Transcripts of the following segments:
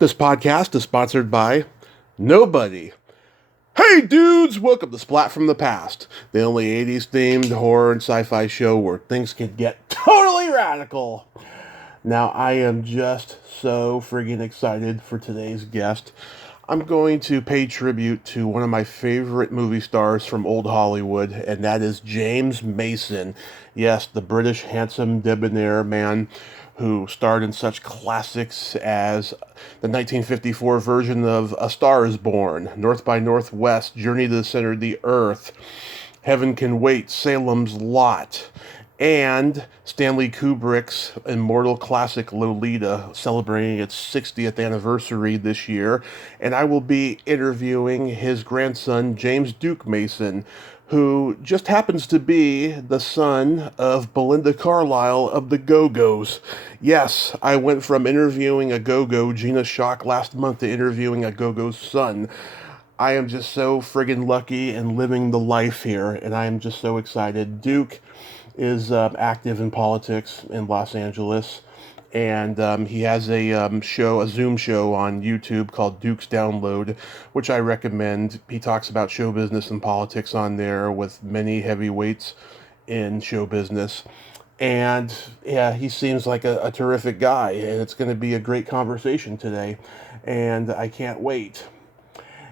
This podcast is sponsored by nobody. Hey dudes, welcome to Splat from the Past, the only 80s themed horror and sci-fi show where things can get totally radical. Now, I am just so friggin' excited for today's guest. I'm going to pay tribute to one of my favorite movie stars from old Hollywood, and that is James Mason. Yes, the British handsome debonair man who starred in such classics as the 1954 version of A Star is Born, North by Northwest, Journey to the Center of the Earth, Heaven Can Wait, Salem's Lot, and Stanley Kubrick's immortal classic Lolita, celebrating its 60th anniversary this year. And I will be interviewing his grandson, James Duke Mason, who just happens to be the son of Belinda Carlisle of the Go-Go's. Yes, I went from interviewing a Go-Go, Gina Schock, last month to interviewing a Go-Go's son. I am just so friggin' lucky and living the life here, and I am just so excited. Duke is active in politics in Los Angeles, and he has a Zoom show on YouTube called Duke's Download, which I recommend. He talks about show business and politics on there with many heavyweights in show business. And yeah, he seems like a terrific guy, and it's going to be a great conversation today, and I can't wait.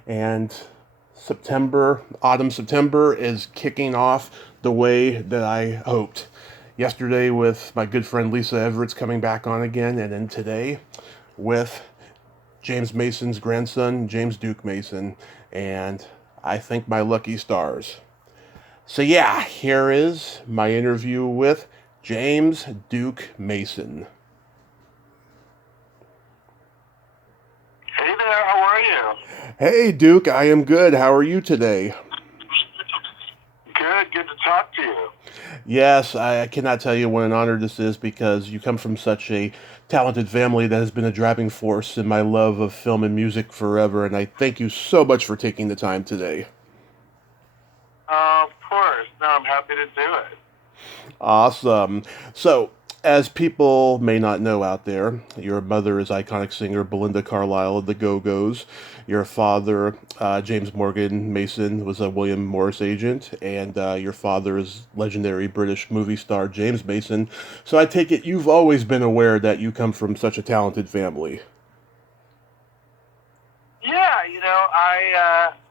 And autumn September is kicking off the way that I hoped. Yesterday with my good friend Lisa Everett's coming back on again, and then today with James Mason's grandson, James Duke Mason, and I thank my lucky stars. So yeah, here is my interview with James Duke Mason. Hey there, how are you? Hey Duke, I am good. How are you today? Good to talk to you. Yes, I cannot tell you what an honor this is because you come from such a talented family that has been a driving force in my love of film and music forever, and I thank you so much for taking the time today. Of course. No, I'm happy to do it. Awesome. So, as people may not know out there, your mother is iconic singer Belinda Carlisle of the Go-Go's. Your father, James Morgan Mason, was a William Morris agent, and your father is legendary British movie star James Mason. So I take it you've always been aware that you come from such a talented family. Yeah,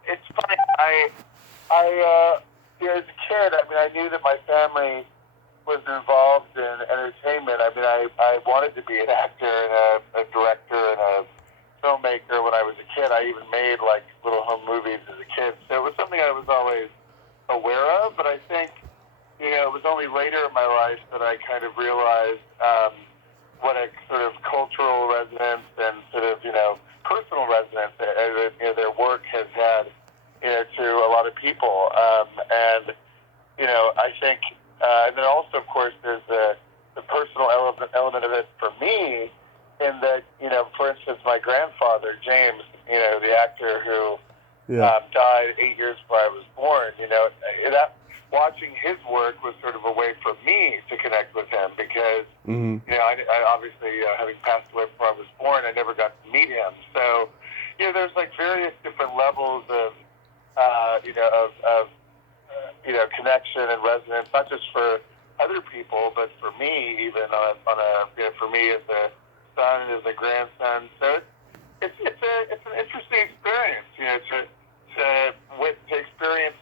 it's funny. As a kid, I knew that my family was involved in entertainment. I wanted to be an actor and a director and a filmmaker when I was a kid. I even made little home movies as a kid. So it was something I was always aware of, but I think, it was only later in my life that I kind of realized what a sort of cultural resonance and sort of, personal resonance their work has had, to a lot of people. I think, and then also, of course, there's the personal element of it for me, in that, for instance, my grandfather, James, the actor who died 8 years before I was born, that watching his work was sort of a way for me to connect with him because, I obviously, having passed away before I was born, I never got to meet him. So, there's various different levels of, connection and resonance, not just for other people, but for me, even for me as a son and as a grandson. So it's an interesting experience, to experience,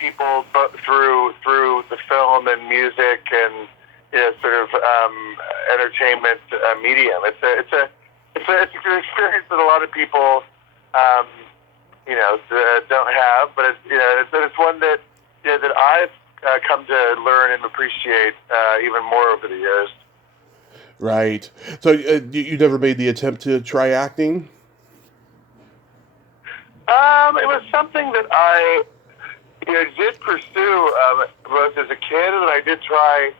people through the film and music and sort of entertainment medium. It's an experience that a lot of people don't have, but it's one that that I've come to learn and appreciate even more over the years. Right. So you never made the attempt to try acting? It was something that I did pursue both as a kid, and I did try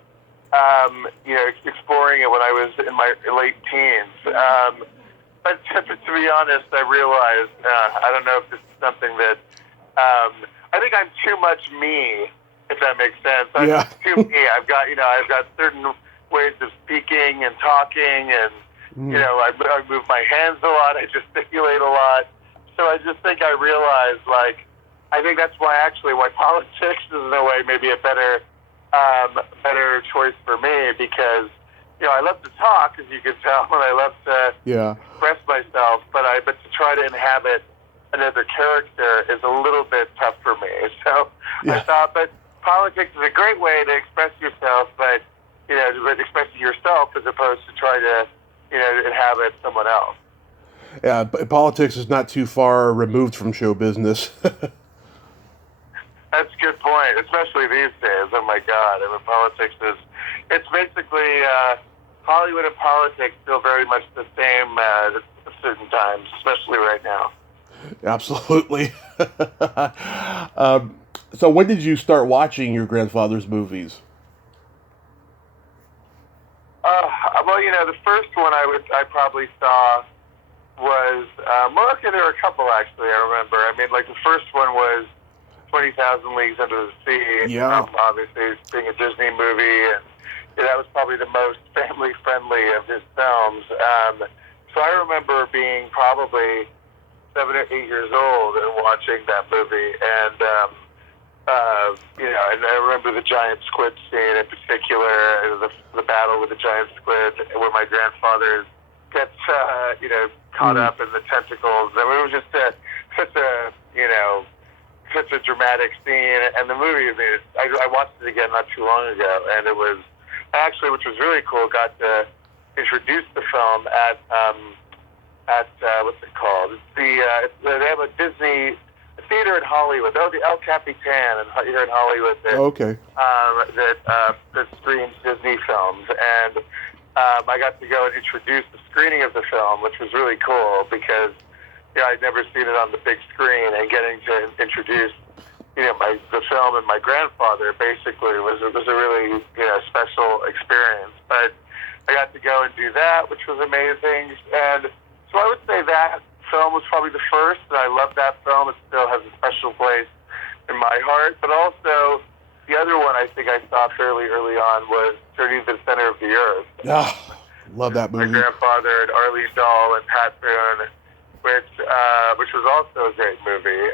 exploring it when I was in my late teens. But to be honest, I realized I don't know if this is something that I think I'm too much me, if that makes sense. I'm too me. I've got certain ways of speaking and talking, and You know, I move my hands a lot. I gesticulate a lot. So I just think I realized, like, I think that's why politics is in a way maybe a better choice for me, because, you know, I love to talk, as you can tell, and I love to express myself, but to try to inhabit another character is a little bit tough for me. So I thought, but politics is a great way to express yourself, but, you know, expressing yourself as opposed to try to, you know, inhabit someone else. Yeah, politics is not too far removed from show business. That's a good point, especially these days. Oh my God! I mean, politics it's basically Hollywood and politics feel very much the same at certain times, especially right now. Absolutely. So when did you start watching your grandfather's movies? Well, you know, the first one I probably saw was well, okay, there were a couple actually. I remember. I mean, like the first one was 20,000 Leagues Under the Sea. Yeah. Obviously, being a Disney movie, and that was probably the most family friendly of his films. So I remember being probably 7 or 8 years old and watching that movie, and you know, and I remember the giant squid scene in particular, the battle with the giant squid, where my grandfather gets you know, caught up in the tentacles. I mean, it was just such a you know, such a dramatic scene, and the movie. I mean, I watched it again not too long ago, and it was actually, which was really cool, got to introduce the film at what's it called? It's they have a Disney theater in Hollywood. Oh, the El Capitan here in Hollywood. That screens Disney films, and I got to go and introduce the screening of the film, which was really cool because, you know, I'd never seen it on the big screen, and getting to introduce, you know, the film and my grandfather basically was a really, you know, special experience. But I got to go and do that, which was amazing. And so I would say that film was probably the first, and I love that film. It still has a special place in my heart. But also, the other one I think I saw fairly early on was Journey to the Center of the Earth. Yeah, love that movie. My grandfather and Arlene Dahl and Pat Boone, which was also a great movie.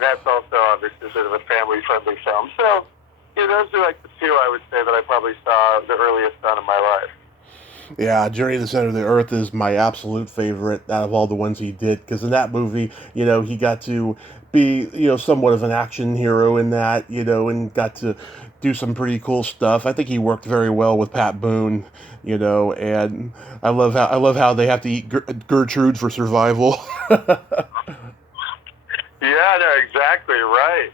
That's also obviously sort of a family-friendly film. So, you know, those are like the two I would say that I probably saw the earliest on in my life. Yeah, Journey to the Center of the Earth is my absolute favorite out of all the ones he did, because in that movie, you know, he got to be, you know, somewhat of an action hero in that, you know, and got to do some pretty cool stuff. I think he worked very well with Pat Boone, you know, and I love how they have to eat Gertrude for survival. Yeah, no, exactly right.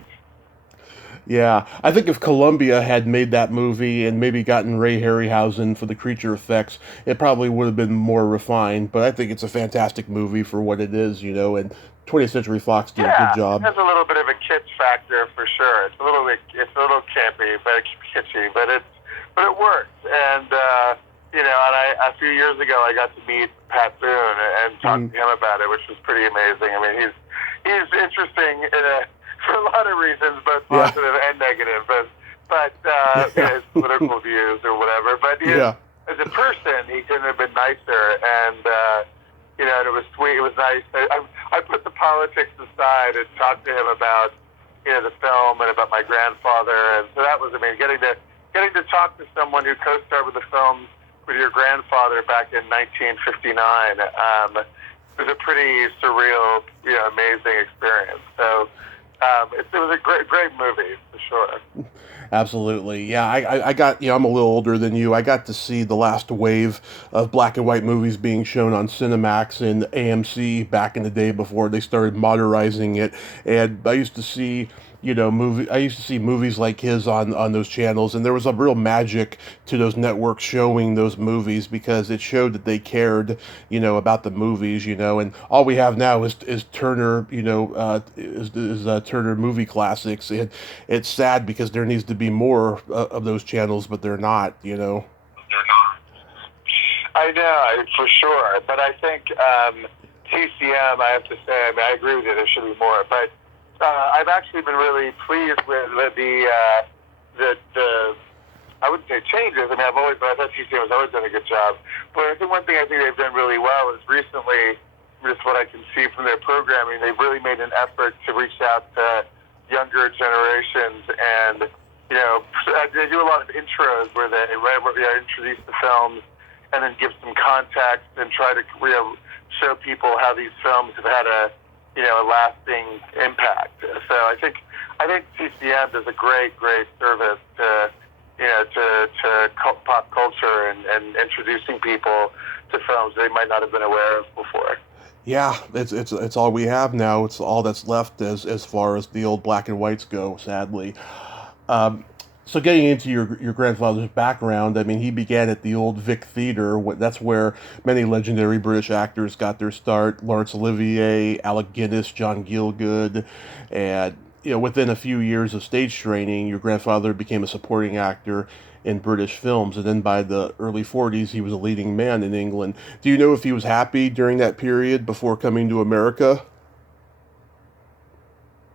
Yeah, I think if Columbia had made that movie and maybe gotten Ray Harryhausen for the creature effects, it probably would have been more refined. But I think it's a fantastic movie for what it is, you know, and 20th Century Fox did a good job. It has a little bit of a kitsch factor for sure. It's a little campy, but kitschy, but it works. And you know, and a few years ago I got to meet Pat Boone and talk to him about it, which was pretty amazing. I mean, he's interesting for a lot of reasons, both positive and negative, but his political views or whatever. But as a person, he couldn't have been nicer, and you know, and it was sweet. It was nice. I put the politics aside and talked to him about, you know, the film and about my grandfather, and so that was, I mean, getting to talk to someone who co-starred with the film with your grandfather back in 1959. It was a pretty surreal, you know, amazing experience. So it was a great movie for sure. Absolutely. Yeah, I got, you know, I'm a little older than you. I got to see the last wave of black and white movies being shown on Cinemax and AMC back in the day before they started modernizing it. And I used to see, you know, movies like his on those channels, and there was a real magic to those networks showing those movies because it showed that they cared, you know, about the movies, you know. And all we have now is Turner, you know, is Turner Movie Classics. And it's sad because there needs to be more of those channels, but they're not, you know. They're not. I know, for sure. But I think TCM, I have to say, I mean, I agree with you, there should be more. But I've actually been really pleased with the I wouldn't say changes. I mean, I thought TCM has always done a good job. But I think one thing I think they've done really well is recently, just what I can see from their programming, they've really made an effort to reach out to younger generations, and they do a lot of intros where they introduce the films and then give some context and try to show people how these films have had a lasting impact. So I think CCM does a great service to pop culture and introducing people to films they might not have been aware of before. Yeah, it's all we have now. It's all that's left as far as the old black and whites go, sadly. So getting into your grandfather's background, I mean, he began at the old Vic Theatre. That's where many legendary British actors got their start. Laurence Olivier, Alec Guinness, John Gielgud, and within a few years of stage training, your grandfather became a supporting actor in British films, and then by the early 40s, he was a leading man in England. Do you know if he was happy during that period before coming to America?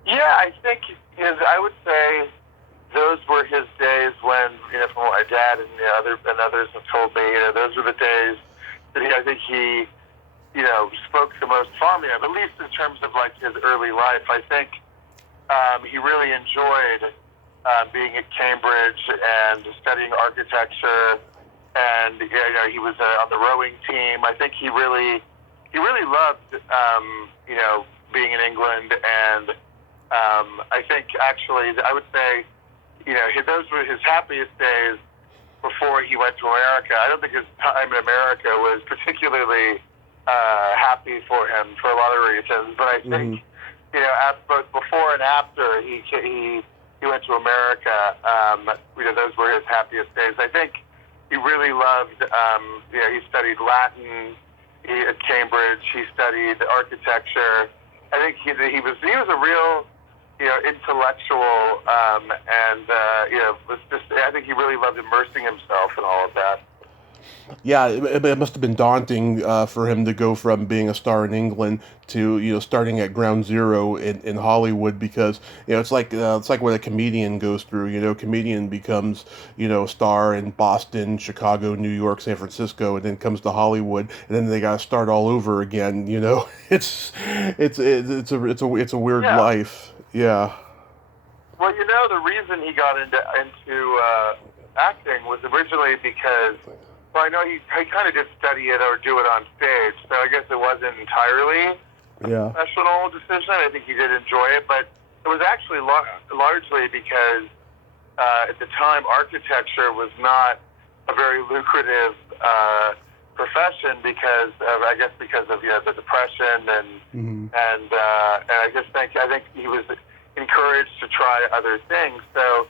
Yeah, I think I would say those were his days when, from what my dad and others have told me, those were the days that I think he, spoke the most fondly of, at least in terms of like his early life. I think he really enjoyed being at Cambridge and studying architecture, and he was on the rowing team. I think he really loved being in England, and I think actually I would say those were his happiest days before he went to America. I don't think his time in America was particularly happy for him for a lot of reasons, but I think both before and after he went to America, those were his happiest days. I think he really loved. He studied Latin at Cambridge. He studied architecture. I think he was a real intellectual, and was just. I think he really loved immersing himself in all of that. Yeah, it must have been daunting for him to go from being a star in England to starting at ground zero in Hollywood, because it's like what a comedian goes through. Comedian becomes a star in Boston, Chicago, New York, San Francisco, and then comes to Hollywood, and then they got to start all over again. It's a weird life. Yeah. Well, the reason he got into acting was originally because. Well, I know he kind of did study it or do it on stage, so I guess it wasn't entirely a professional decision. I think he did enjoy it, but it was actually largely because at the time architecture was not a very lucrative profession because of the Depression and I think he was encouraged to try other things. So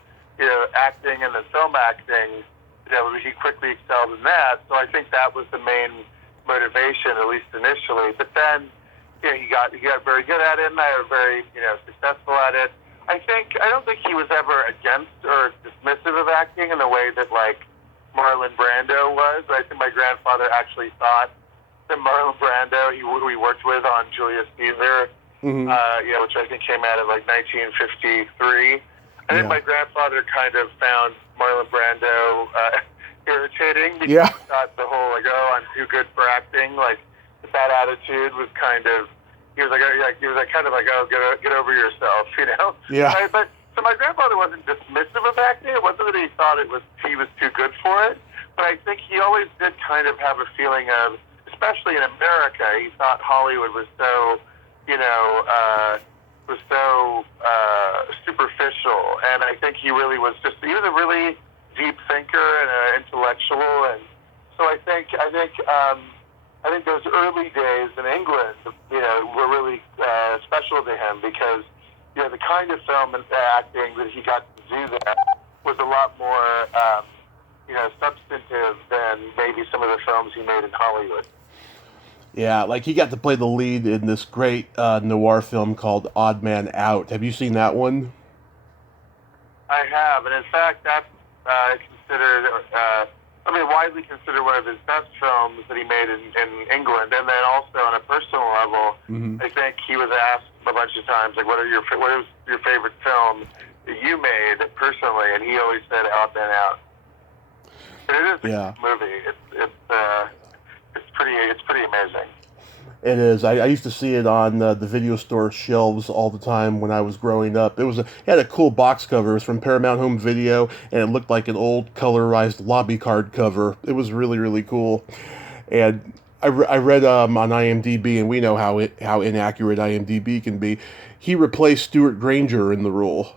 acting and then film acting. He quickly excelled in that, so I think that was the main motivation, at least initially. But then, he got very good at it, and I was very, successful at it. I don't think he was ever against or dismissive of acting in the way that like Marlon Brando was. I think my grandfather actually thought that Marlon Brando, who he worked with on Julius Caesar, which I think came out in like 1953. I think my grandfather kind of found Marlon Brando irritating because he thought the whole I'm too good for acting, that attitude was kind of he was get over yourself, Yeah. But so my grandfather wasn't dismissive of acting. It wasn't that he thought he was too good for it, but I think he always did kind of have a feeling of, especially in America, he thought Hollywood was so superficial, and I think he really was he was a really deep thinker and an intellectual, and so I think those early days in England, were really special to him because the kind of film and acting that he got to do there was a lot more substantive than maybe some of the films he made in Hollywood. Yeah, like he got to play the lead in this great noir film called Odd Man Out. Have you seen that one? I have, and in fact, that's widely considered one of his best films that he made in England. And then also on a personal level, I think he was asked a bunch of times, what is your favorite film that you made personally? And he always said Odd Man Out. It is a Yeah. good movie. It's pretty amazing. It is. I used to see it on the video store shelves all the time when I was growing up. It had a cool box cover. It was from Paramount Home Video, and it looked like an old colorized lobby card cover. It was really, really cool. And I read on IMDb, and we know how inaccurate IMDb can be. He replaced Stuart Granger in the role.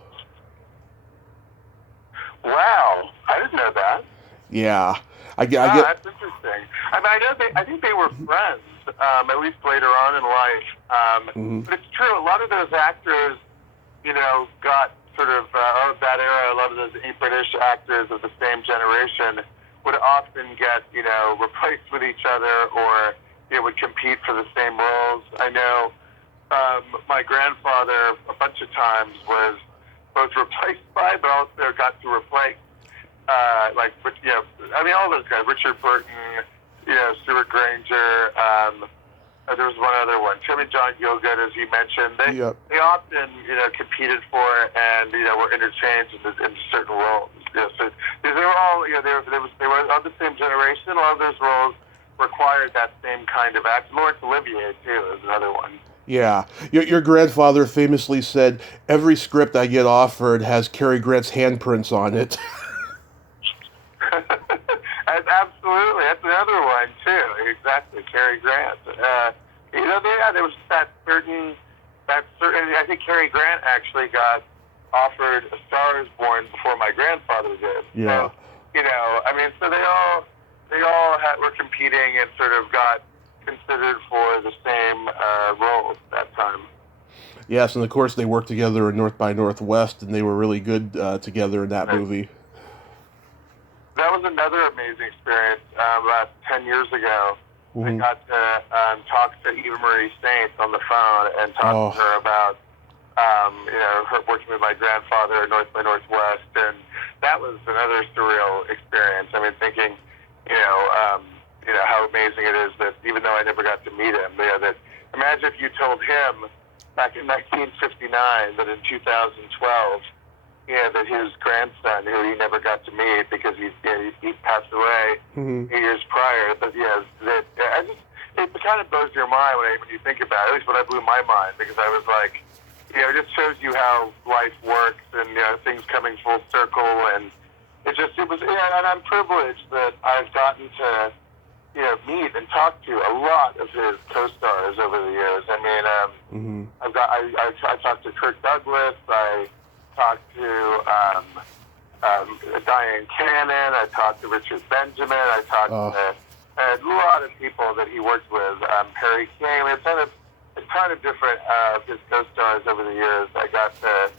Wow, I didn't know that. Yeah, I get. That's interesting. I mean, I think they were friends, at least later on in life. But it's true. A lot of those actors, got sort of of that era. A lot of those British actors of the same generation would often get, replaced with each other, or would compete for the same roles. I know my grandfather a bunch of times was both replaced by, but also got to replace. All those guys, Richard Burton, Stuart Granger, there was one other one, Tim and John Gielgud, as you mentioned. They often, competed for and, were interchanged into certain roles. So they were all, they were of the same generation. A lot of those roles required that same kind of act. Laurence Olivier, too, is another one. Yeah. Your grandfather famously said, every script I get offered has Cary Grant's handprints on it. Absolutely. That's another one, too. Exactly. Cary Grant. There was that certain, I think Cary Grant actually got offered A Star is Born before my grandfather did. Yeah. So they all were competing and sort of got considered for the same roles at that time. Yes, and of course they worked together in North by Northwest, and they were really good together in that movie. That was another amazing experience. About 10 years ago, I got to talk to Eva Marie Saint on the phone and talk to her about, her working with my grandfather at North by Northwest, and that was another surreal experience. I mean, thinking, how amazing it is that even though I never got to meet him, that imagine if you told him back in 1959 that in 2012, that his grandson, who he never got to meet because he passed away 8 years prior, but it kind of blows your mind when you think about it. At least when I blew my mind, because I was like, it just shows you how life works and things coming full circle, and and I'm privileged that I've gotten to meet and talk to a lot of his co-stars over the years. I mean, I talked to Kirk Douglas. I talked to Diane Cannon. I talked to Richard Benjamin. I talked to a lot of people that he worked with. Harry King. I mean, a ton of different his co-stars over the years. I got to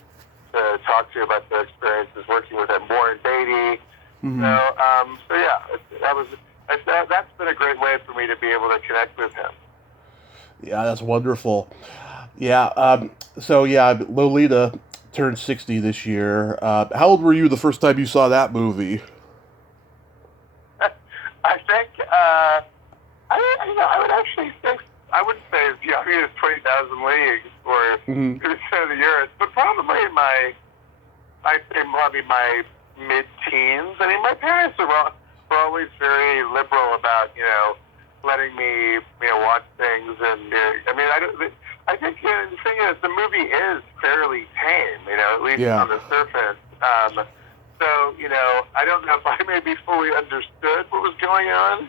talk to about their experiences working with him. Warren Beatty. That's been a great way for me to be able to connect with him. Yeah, that's wonderful. Yeah. Lolita turned 60 this year. How old were you the first time you saw that movie? I think I would actually think I wouldn't say as young as 20,000 Leagues or 50% of the years, but probably my mid-teens. I mean, my parents were always very liberal about letting me watch things, and I think the thing is the movie is fairly tame, at least on the surface. I don't know if I maybe fully understood what was going on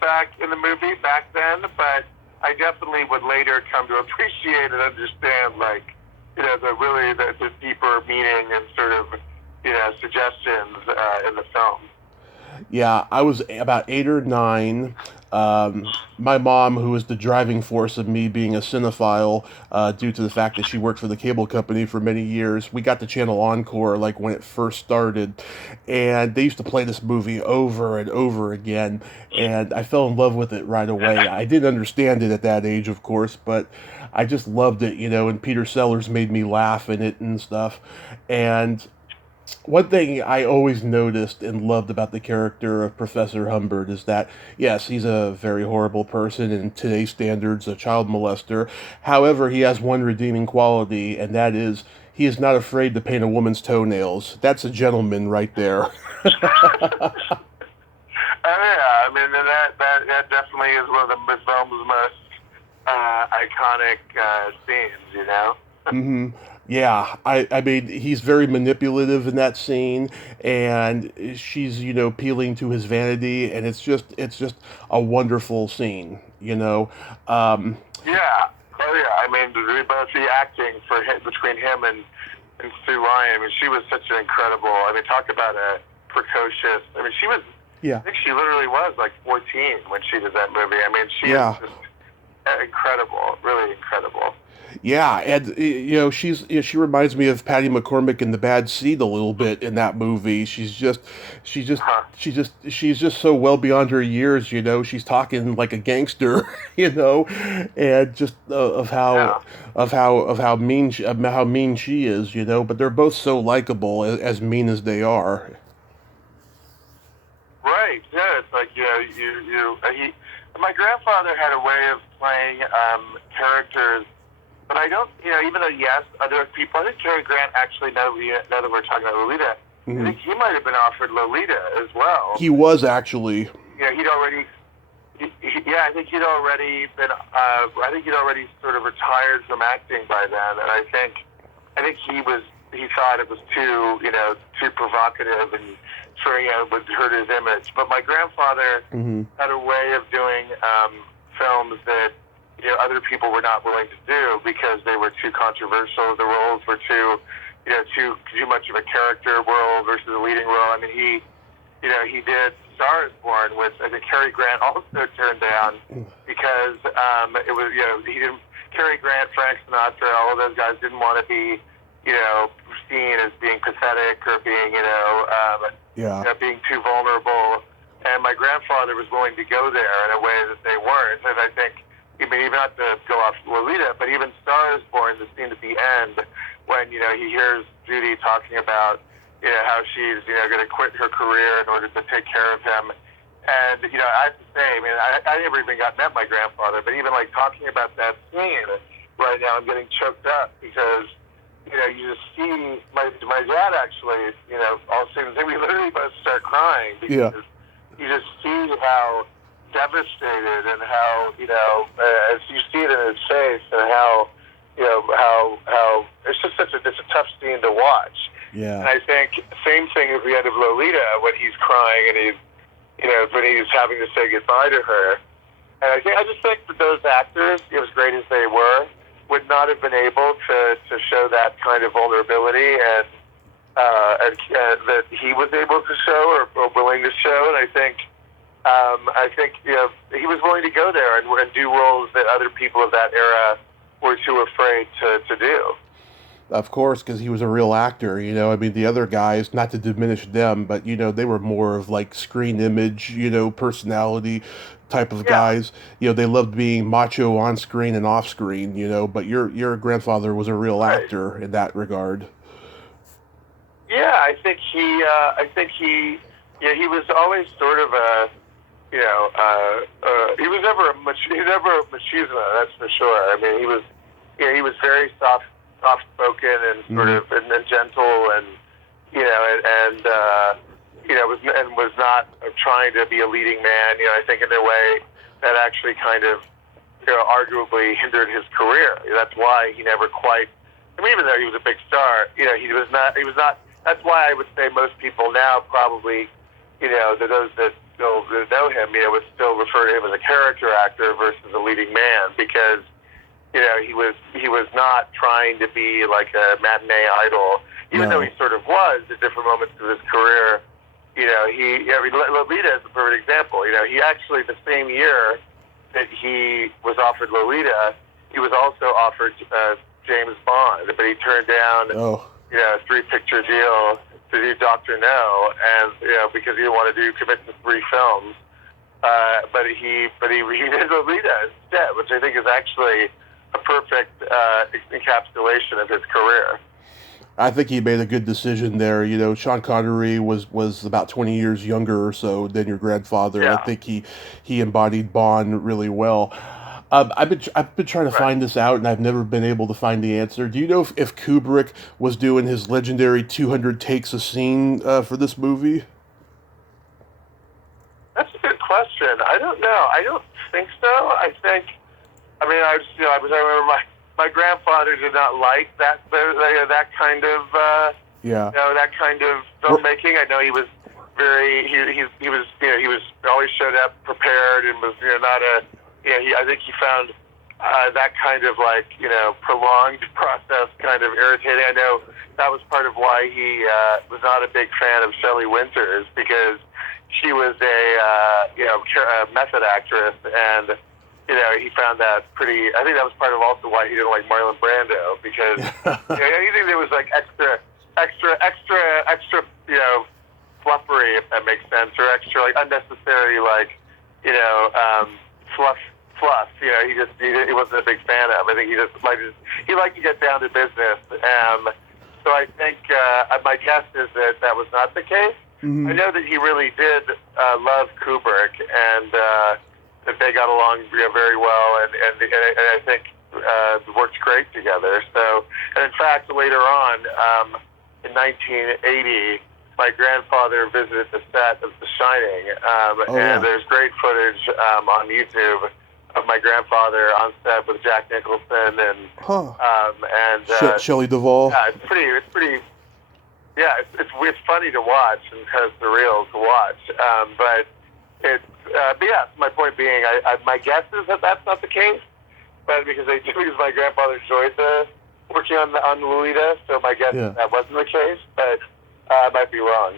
back in the movie back then, but I definitely would later come to appreciate and understand, the deeper meaning and sort of, suggestions in the film. Yeah, I was about 8 or 9. My mom, who was the driving force of me being a cinephile, due to the fact that she worked for the cable company for many years, we got the channel Encore when it first started, and they used to play this movie over and over again, and I fell in love with it right away. I didn't understand it at that age, of course, but I just loved it, and Peter Sellers made me laugh in it and stuff. And one thing I always noticed and loved about the character of Professor Humbert is that, yes, he's a very horrible person, and in today's standards, a child molester. However, he has one redeeming quality, and that is he is not afraid to paint a woman's toenails. That's a gentleman right there. yeah, I mean, and that definitely is one of the film's most iconic scenes, you know? Hmm. Yeah, I mean, he's very manipulative in that scene, and she's, appealing to his vanity, and it's just a wonderful scene, Yeah. Oh, yeah. I mean, both the acting between him and Sue Ryan, I mean, she was such an incredible, I mean, talk about a precocious, I mean, Yeah, I think she literally was like 14 when she did that movie. I mean, she is yeah. just incredible, really incredible. Yeah, and she reminds me of Patty McCormick in The Bad Seed a little bit in that movie. She's just, Huh. she's just so well beyond her years. She's talking like a gangster. And just Yeah. of how mean she is. But they're both so likable as mean as they are. Right. Yeah. It's like, my grandfather had a way of playing characters. But I don't, even though, yes, other people, I think Cary Grant actually, now that we're talking about Lolita, I Mhm. think he might have been offered Lolita as well. He was actually. He'd already, I think he'd already been, I think he'd already sort of retired from acting by then. And I think he thought it was too provocative and sure, would hurt his image. But my grandfather Hmm. had a way of doing films that, other people were not willing to do because they were too controversial. The roles were too much of a character role versus a leading role. I mean, he did Star is Born, which I think Cary Grant also turned down because it was, he didn't. Cary Grant, Frank Sinatra, all of those guys didn't want to be, seen as being pathetic or being, Yeah. being too vulnerable. And my grandfather was willing to go there in a way that they weren't. And I think, even not to go off Lolita, but even Star is Born, the scene at the end when, he hears Judy talking about, how she's, going to quit her career in order to take care of him. And, I have to say, I mean, I never even met my grandfather, but even like talking about that scene right now, I'm getting choked up because, you just see my dad actually, all of a sudden, we literally both start crying Yeah. because you just see how devastated and how, as you see it in his face and how, how it's just it's a tough scene to watch. Yeah. And I think same thing at the end of Lolita when he's crying and he's, when he's having to say goodbye to her. And I just think that those actors, as great as they were, would not have been able to show that kind of vulnerability and that he was able to show or willing to show. And I think he was willing to go there and do roles that other people of that era were too afraid to do. Of course, because he was a real actor, I mean, the other guys, not to diminish them, but, they were more of like screen image, personality type of guys. They loved being macho on screen and off screen, but your grandfather was a real actor in that regard. Yeah, I think he was always sort of a, he was never a machismo, that's for sure. I mean, he was very soft-spoken and sort of and gentle, and was not trying to be a leading man. I think in a way that actually kind of arguably hindered his career. That's why he never quite. I mean, even though he was a big star, he was not. He was not. That's why I would say most people now probably, those that still know him, would still refer to him as a character actor versus a leading man because. He was not trying to be like a matinee idol, even though he sort of was at different moments of his career. Lolita is a perfect example. He actually, the same year that he was offered Lolita, he was also offered James Bond, but he turned down, a 3-picture deal to do Dr. No, and because he didn't want to commit to 3 films. But he did Lolita instead, which I think is actually a perfect encapsulation of his career. I think he made a good decision there. Sean Connery was about 20 years younger or so than your grandfather. Yeah. I think he embodied Bond really well. I've been trying to find this out, and I've never been able to find the answer. Do you know if Kubrick was doing his legendary 200 takes a scene for this movie? That's a And I don't know. I don't think so. I remember my grandfather did not like that kind of that kind of filmmaking. I know he was he was always showed up prepared and was not a I think he found that kind of prolonged process kind of irritating. I know that was part of why he was not a big fan of Shelley Winters, because she was a method actress, and he found that pretty. I think that was part of also why he didn't like Marlon Brando, because anything that was like extra, fluffery, if that makes sense, or extra unnecessary fluff. He wasn't a big fan of. I think he liked to get down to business. So I think my guess is that was not the case. Mm-hmm. I know that he really did love Kubrick, and that they got along very well, and I think worked great together. So, and in fact, later on, in 1980, my grandfather visited the set of The Shining, and there's great footage on YouTube of my grandfather on set with Jack Nicholson and Shelley Duvall. Yeah, it's pretty. Yeah, it's funny to watch and kind of surreal to watch, but it's. But yeah, my point being, my guess is that that's not the case, but because my grandfather enjoyed working on Lolita, so my guess is that wasn't the case, but I might be wrong.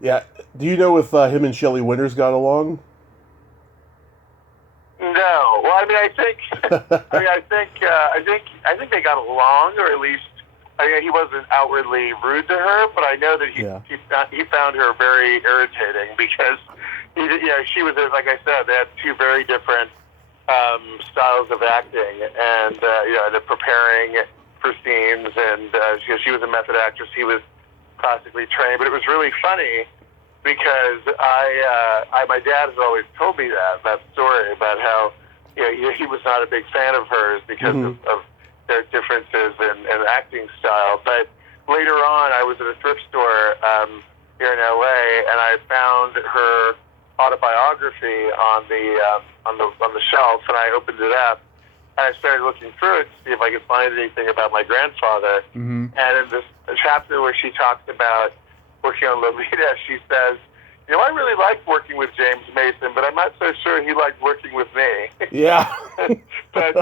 Yeah. Do you know if him and Shelley Winters got along? No. Well, I think they got along, or at least he wasn't outwardly rude to her, but I know that he found her very irritating, because she was, like I said, they had two very different styles of acting, and the preparing for scenes, and she was a method actress, he was classically trained. But it was really funny, because my dad has always told me that story about how he was not a big fan of hers because of their differences in acting style. But later on, I was at a thrift store here in LA, and I found her autobiography on the shelf, and I opened it up, and I started looking through it to see if I could find anything about my grandfather. Mm-hmm. And in this chapter where she talks about working on Lolita, she says, I really liked working with James Mason, but I'm not so sure he liked working with me. Yeah. But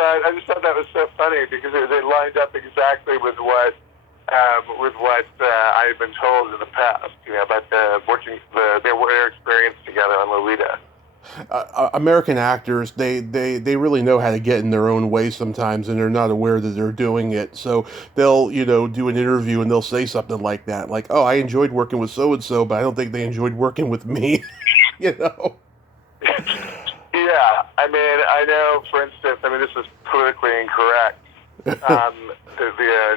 I just thought that was so funny, because it lined up exactly with what I had been told in the past, about their experience together on Lolita. American actors, they really know how to get in their own way sometimes, and they're not aware that they're doing it. So they'll, do an interview and they'll say something like that, like, "Oh, I enjoyed working with so and so, but I don't think they enjoyed working with me." Yeah, I know. For instance, this is politically incorrect in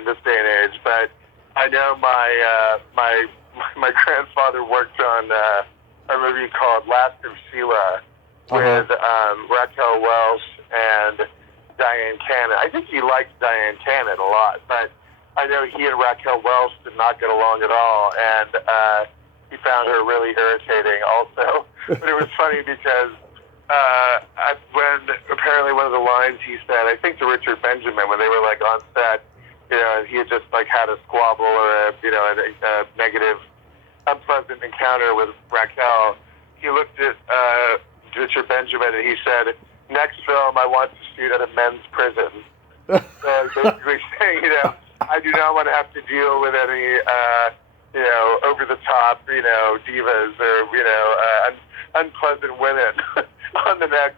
this day and age, but I know my grandfather worked on a movie called Last of Sheila with Raquel Welch and Diane Cannon. I think he liked Diane Cannon a lot, but I know he and Raquel Welch did not get along at all, and he found her really irritating also. But it was funny because when apparently one of the lines he said, I think to Richard Benjamin, when they were on set, and he had just had a squabble or a negative, unpleasant encounter with Raquel, he looked at Richard Benjamin and he said, "Next film, I want to shoot at a men's prison." So basically saying, I do not want to have to deal with any, over the top, divas or unpleasant women on the next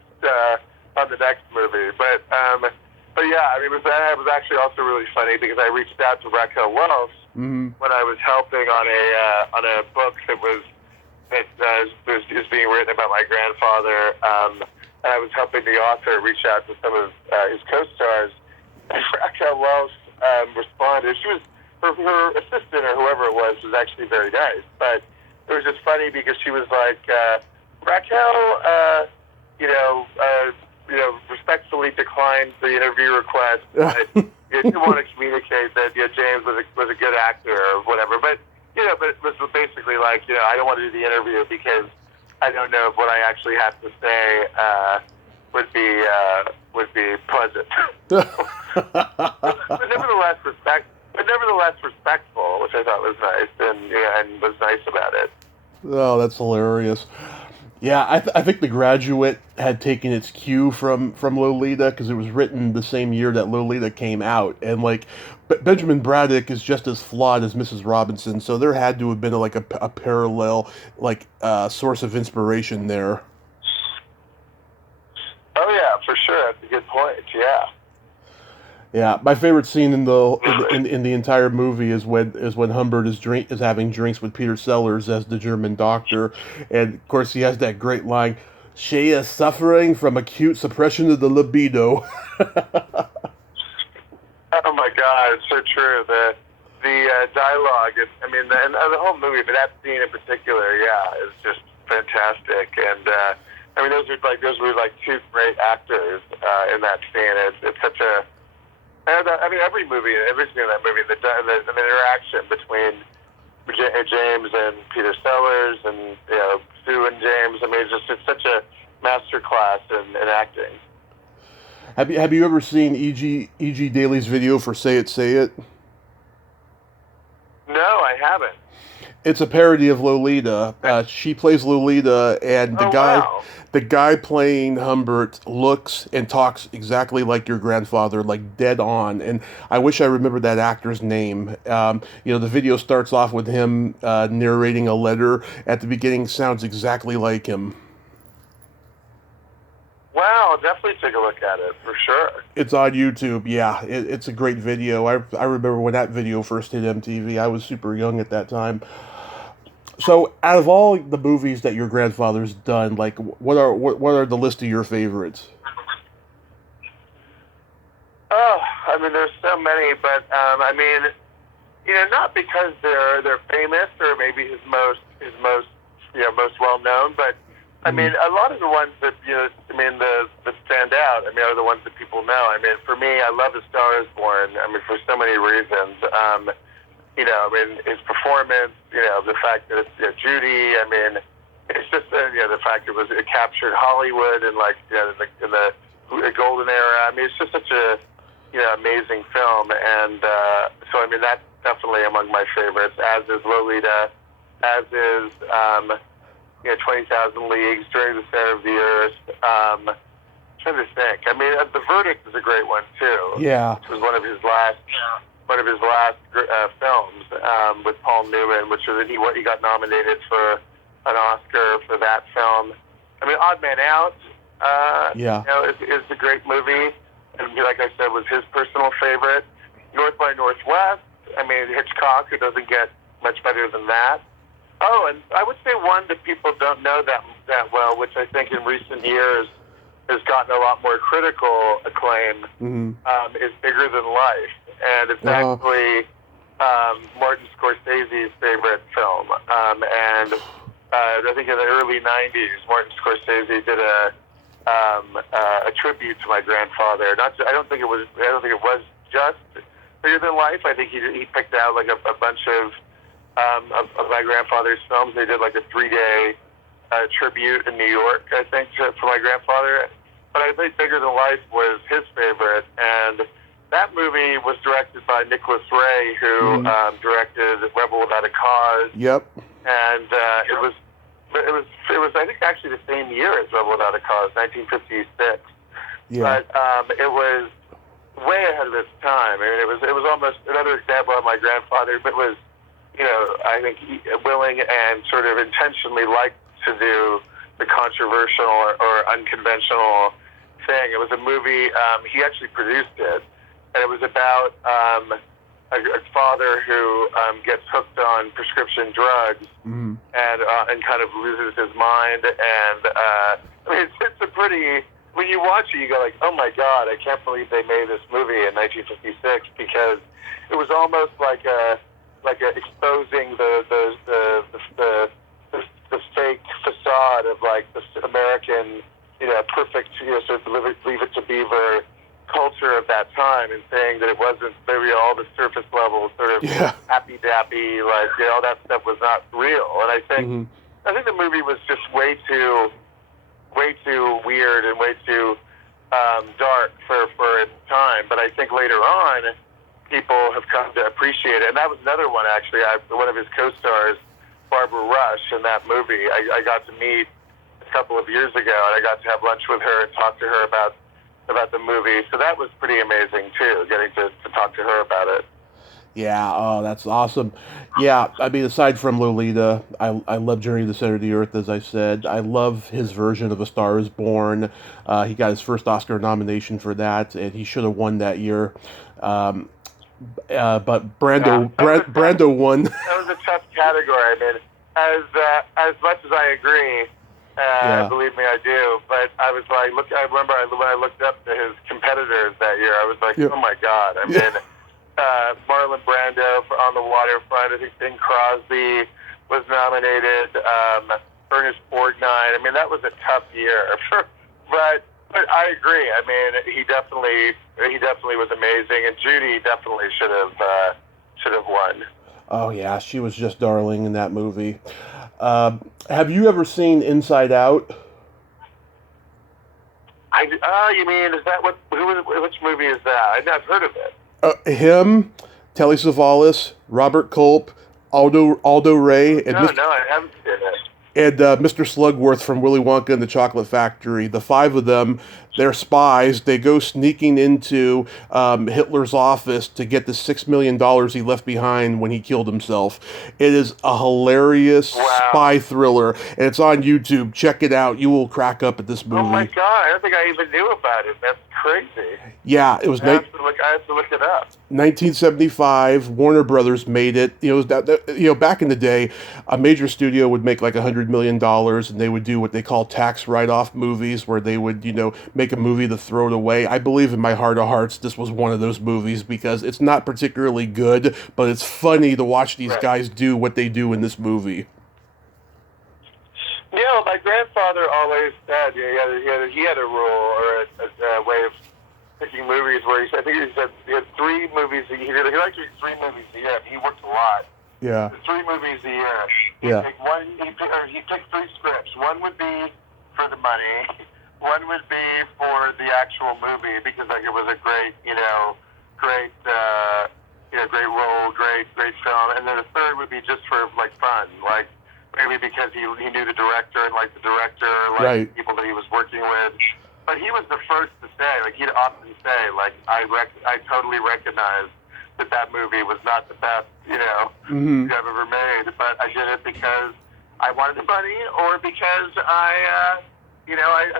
movie. But yeah, it was actually also really funny, because I reached out to Raquel Welch when I was helping on a book that was being written about my grandfather, and I was helping the author reach out to some of his co-stars. And Raquel Welch responded. She was her assistant or whoever it was actually very nice, but it was just funny because she was like, Raquel, respectfully declined the interview request. But you didn't want to communicate that James was a good actor or whatever. But but it was basically like, I don't want to do the interview because I don't know if what I actually have to say would be pleasant. but nevertheless respectful, which I thought was nice, and was nice about it. Oh, that's hilarious. Yeah, I think The Graduate had taken its cue from Lolita because it was written the same year that Lolita came out, and like Benjamin Braddock is just as flawed as Mrs. Robinson, so there had to have been a parallel source of inspiration there. Oh yeah, for sure. That's a good point. Yeah. Yeah, my favorite scene in the entire movie is when Humbert is having drinks with Peter Sellers as the German doctor, and of course he has that great line, "She is suffering from acute suppression of the libido." Oh my God, it's so true. The dialogue, and the whole movie, but that scene in particular, yeah, is just fantastic. And those were like two great actors in that scene. It's such a every scene in that movie, the interaction between James and Peter Sellers, and Sue and James. It's such a masterclass in acting. Have you ever seen E.G. Daly's video for Say It, Say It? No, I haven't. It's a parody of Lolita. She plays Lolita, and the guy playing Humbert looks and talks exactly like your grandfather, like dead on. And I wish I remembered that actor's name. The video starts off with him narrating a letter at the beginning. Sounds exactly like him. Wow, I'll definitely take a look at it, for sure. It's on YouTube, yeah. It's a great video. I remember when that video first hit MTV. I was super young at that time. So, out of all the movies that your grandfather's done, like, what are the list of your favorites? Oh, there's so many, but not because they're famous or maybe his most well known, but a lot of the ones that that stand out, are the ones that people know. For me, I love A Star Is Born. For so many reasons. His performance. The fact that it's Judy. It's just the fact it captured Hollywood and in the golden era. It's just such a amazing film, and so that's definitely among my favorites. As is Lolita. As is 20,000 Leagues, During the Center of the Earth. I'm trying to think. The Verdict is a great one too. Yeah. Which was one of his last films with Paul Newman, which was he got nominated for an Oscar for that film. Odd Man Out. Is a great movie, and like I said, was his personal favorite. North by Northwest. Hitchcock, who doesn't get much better than that. Oh, and I would say one that people don't know that well, which I think in recent years has gotten a lot more critical acclaim, is Bigger Than Life. And it's actually Martin Scorsese's favorite film. And I think in the early 90s, Martin Scorsese did a tribute to my grandfather. I don't think it was just Bigger Than Life. I think he picked out a bunch of my grandfather's films. They did a 3-day tribute in New York, I think, for my grandfather. But I think Bigger Than Life was his favorite, and that movie was directed by Nicholas Ray, who directed Rebel Without a Cause. Yep. And it was I think actually the same year as Rebel Without a Cause, 1956. Yeah. But it was way ahead of its time. It was almost another example of my grandfather, but was I think willing and sort of intentionally liked to do the controversial or unconventional thing. It was a movie, he actually produced it, and it was about a father who gets hooked on prescription drugs and kind of loses his mind. And it's a pretty, when you watch it, you go oh my God, I can't believe they made this movie in 1956, because it was almost like exposing the fake facade of the American, perfect, sort of Leave It to Beaver culture of that time, and saying that it wasn't maybe all the surface level sort of happy dappy, all that stuff was not real. And I think I think the movie was just way too weird and way too dark for its time. But I think later on, people have come to appreciate it. And that was another one, actually. One of his co-stars, Barbara Rush, in that movie, I got to meet a couple of years ago, and I got to have lunch with her and talk to her about the movie. So that was pretty amazing, too, getting to talk to her about it. Yeah, oh, that's awesome. Yeah, I mean, aside from Lolita, I love Journey to the Center of the Earth, as I said. I love his version of A Star is Born. He got his first Oscar nomination for that, and he should have won that year. Um, but Brando won. That was a tough category. I mean, as much as I agree, Yeah. believe me, I do. But I was like, I remember when I looked up to his competitors that year, I was like, Yeah. oh my God. I mean, Marlon Brando for On the Waterfront. I think Bing Crosby was nominated. Ernest Borgnine. I mean, that was a tough year. but I agree. I mean, he definitely was amazing, and Judy definitely should have won. Oh yeah, she was just darling in that movie. Have you ever seen Inside Out? You mean, is that which movie is that? I've heard of it. Him, Telly Savalas, Robert Culp, Aldo Ray, and No, I haven't seen it. And Mr. Slugworth from Willy Wonka and the Chocolate Factory. The five of them, they're spies. They go sneaking into Hitler's office to get the $6 million he left behind when he killed himself. It is a hilarious spy thriller, and it's on YouTube. Check it out. You will crack up at this movie. Oh my God, I don't think I even knew about it. That's crazy. Yeah, it was. I have to look it up. 1975, Warner Brothers made it. Back in the day, a major studio would make like $100 million, and they would do what they call tax write-off movies, where they would, make a movie to throw it away. I believe in my heart of hearts, this was one of those movies because it's not particularly good, but it's funny to watch these guys do what they do in this movie. My grandfather always said he had a rule or a way of picking movies where he said he had 3 movies a year. He liked to read 3 movies a year. He worked a lot. Yeah. 3 movies a year. He'd pick 3 scripts. One would be for the money. One would be for the actual movie because it was a great great role, great film. And then the third would be just for fun, maybe because he knew the director and liked the director, the people that he was working with. But he was the first to say, he'd often say, I totally recognize that movie was not the best, Mm-hmm. I've ever made, but I did it because I wanted the money or because I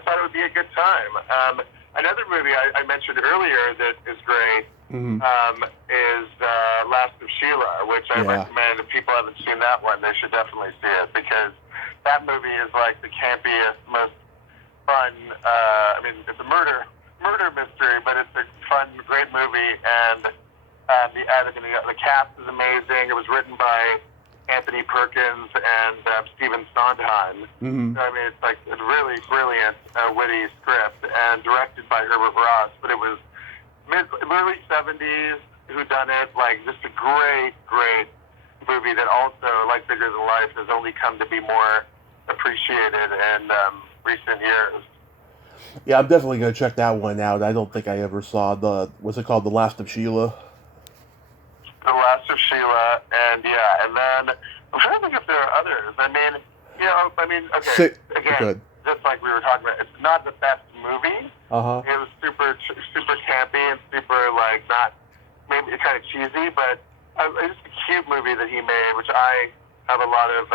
thought it would be a good time. Another movie I mentioned earlier that is great is Last of Sheila, which I recommend. If people haven't seen that one, they should definitely see it because that movie is the campiest, most fun. It's a murder mystery, but it's a fun, great movie, and the cast is amazing. It was written by Anthony Perkins and Stephen Sondheim. Mm-hmm. So, it's a really brilliant, witty script, and directed by Herbert Ross. But it was early 70s whodunit, just a great movie that also, like Bigger Than Life, has only come to be more appreciated in recent years. Yeah, I'm definitely going to check that one out. I don't think I ever saw what's it called, The Last of Sheila? The Last of Sheila, and then I'm trying to think if there are others. Okay, again, just like we were talking about, it's not the best movie. Uh-huh. It was super campy and super, not, maybe kind of cheesy, but it's a cute movie that he made, which I have a lot of,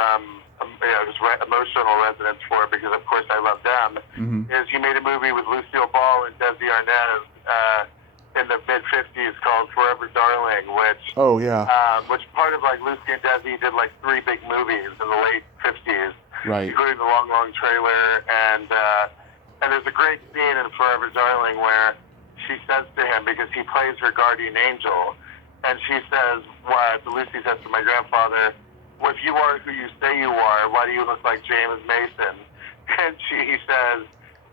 just emotional resonance for because, of course, I love them, is he made a movie with Lucille Ball and Desi Arnaz, in the mid-50s called Forever Darling, which part of Lucy and Desi did 3 big movies in the late 50s, including The Long Long Trailer, and there's a great scene in Forever Darling where she says to him, because he plays her guardian angel, and she says, Lucy says to my grandfather, well, if you are who you say you are, why do you look like James Mason? And he says,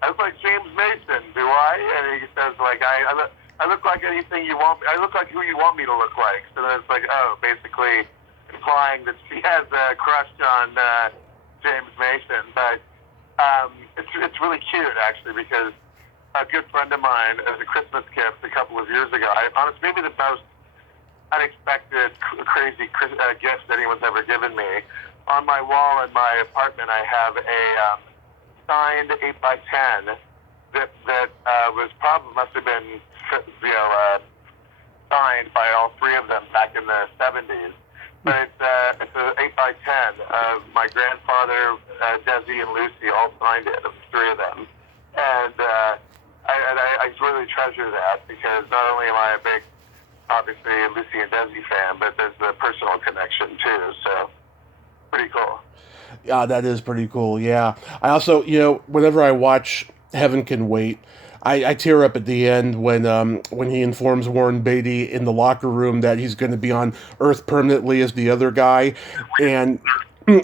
I look like James Mason, do I? And he says, I look like anything you want. I look like who you want me to look like. So then it's basically implying that she has a crush on James Mason, but it's really cute actually because a good friend of mine, as a Christmas gift a couple of years ago, honestly maybe the most unexpected, crazy gift anyone's ever given me. On my wall in my apartment, I have a signed 8x10 that must have been signed by all three of them back in the 70s. But it's an 8x10 of my grandfather, Desi, and Lucy all signed it, of the three of them. And I really treasure that because not only am I a big, obviously, Lucy and Desi fan, but there's the personal connection too. So pretty cool. Yeah, that is pretty cool. Yeah. I also, whenever I watch Heaven Can Wait, I tear up at the end when he informs Warren Beatty in the locker room that he's going to be on Earth permanently as the other guy, and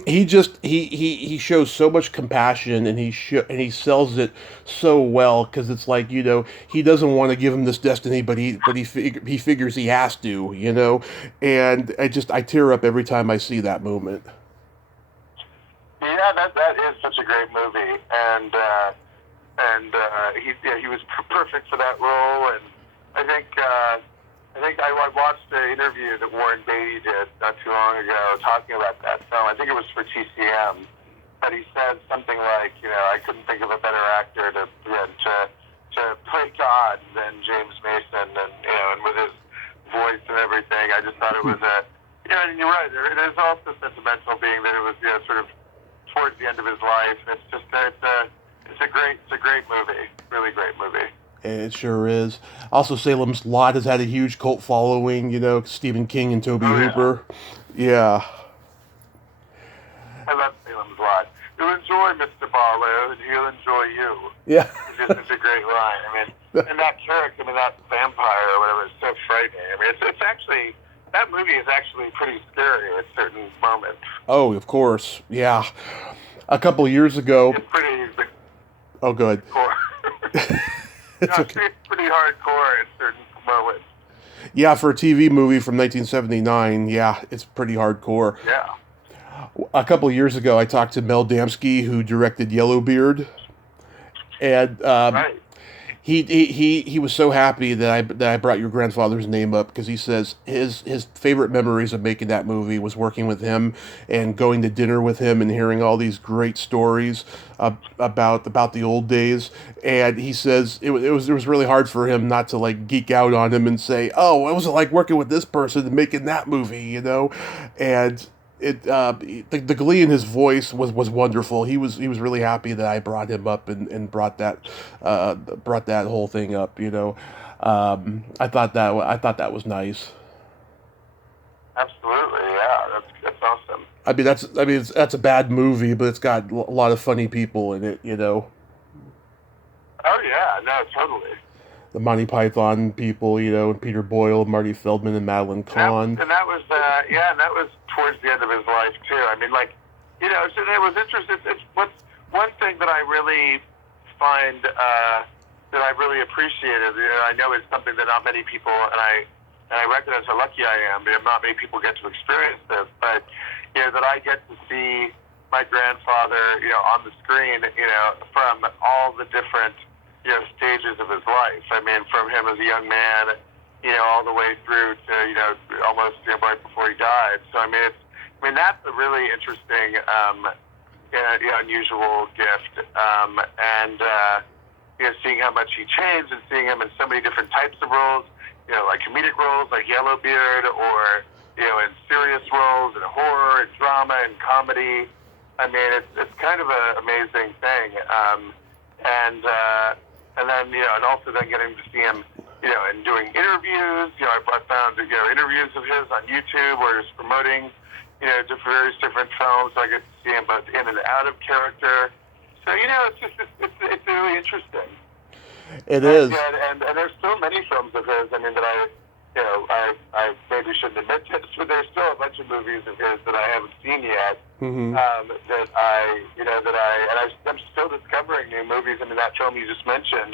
he shows so much compassion, and he sells it so well because it's like he doesn't want to give him this destiny, but he figures he has to, and I tear up every time I see that moment. Yeah, that is such a great movie, and he was perfect for that role. And I think I watched the interview that Warren Beatty did not too long ago talking about that film. I think it was for TCM, but he said something like, I couldn't think of a better actor to play God than James Mason, and with his voice and everything. I just thought it was and you're right. It is also sentimental, being that it was sort of towards the end of his life. It's just it's a great movie, really great movie. It sure is. Also, Salem's Lot has had a huge cult following. Stephen King and Tobe Hooper. Yeah. I love Salem's Lot. You'll enjoy Mr. Barlow, and he'll enjoy you. Yeah. It's a great line. I mean, and that character, that vampire or whatever, is so frightening. I mean, it's actually, that movie is actually pretty scary at certain moments. Oh, of course. Yeah. A couple years ago. It's pretty. Oh, good. It's okay. It's pretty hardcore at certain moments. Yeah, for a TV movie from 1979, yeah, it's pretty hardcore. Yeah. A couple years ago, I talked to Mel Damsky, who directed Yellowbeard, and right. He was so happy that I brought your grandfather's name up because he says his favorite memories of making that movie was working with him and going to dinner with him and hearing all these great stories about the old days. And he says it was really hard for him not to like geek out on him and say, oh, what was it like working with this person and making that movie, and the glee in his voice was wonderful. He was really happy that I brought him up and brought that whole thing up. I thought that was nice. Absolutely, yeah, that's awesome. That's a bad movie, but it's got a lot of funny people in it. Oh yeah, no, totally. The Monty Python people, and Peter Boyle, Marty Feldman, and Madeline Kahn. And that was towards the end of his life too. I mean, so it was interesting. It's one thing that I really find that I really appreciated. I know it's something that not many people, and I recognize how lucky I am. Not many people get to experience this, but that I get to see my grandfather, on the screen, from all the different stages of his life. I mean, from him as a young man, all the way through to, almost right before he died. So, that's a really interesting, unusual gift. Seeing how much he changed and seeing him in so many different types of roles, like comedic roles like Yellowbeard, or, in serious roles, in horror, and drama, and comedy. It's kind of an amazing thing. And then, and also then getting to see him, and doing interviews. I found, interviews of his on YouTube where he's promoting, various different films. So I get to see him both in and out of character. So, it's really interesting. It is. And there's so many films of his, that I maybe shouldn't admit this, but there's still a bunch of movies of his that I haven't seen yet. Mm-hmm. I'm still discovering new movies. That film you just mentioned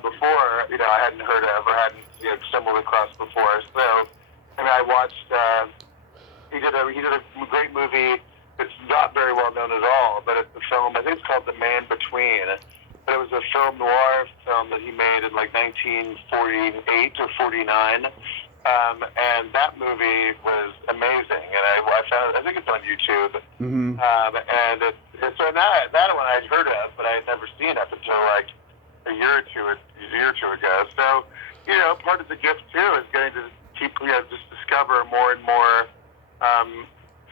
before, I hadn't heard of or hadn't stumbled across before. So, I watched. He did a great movie it's not very well known at all, but it's a film, I think it's called The Man Between. But it was a film noir film that he made in like 1948 or 49. And that movie was amazing. And I found it, I think it's on YouTube. Mm-hmm. So that one I'd heard of, but I had never seen up until like a year or two ago. So, you know, part of the gift too is getting to keep, you know, just discover more and more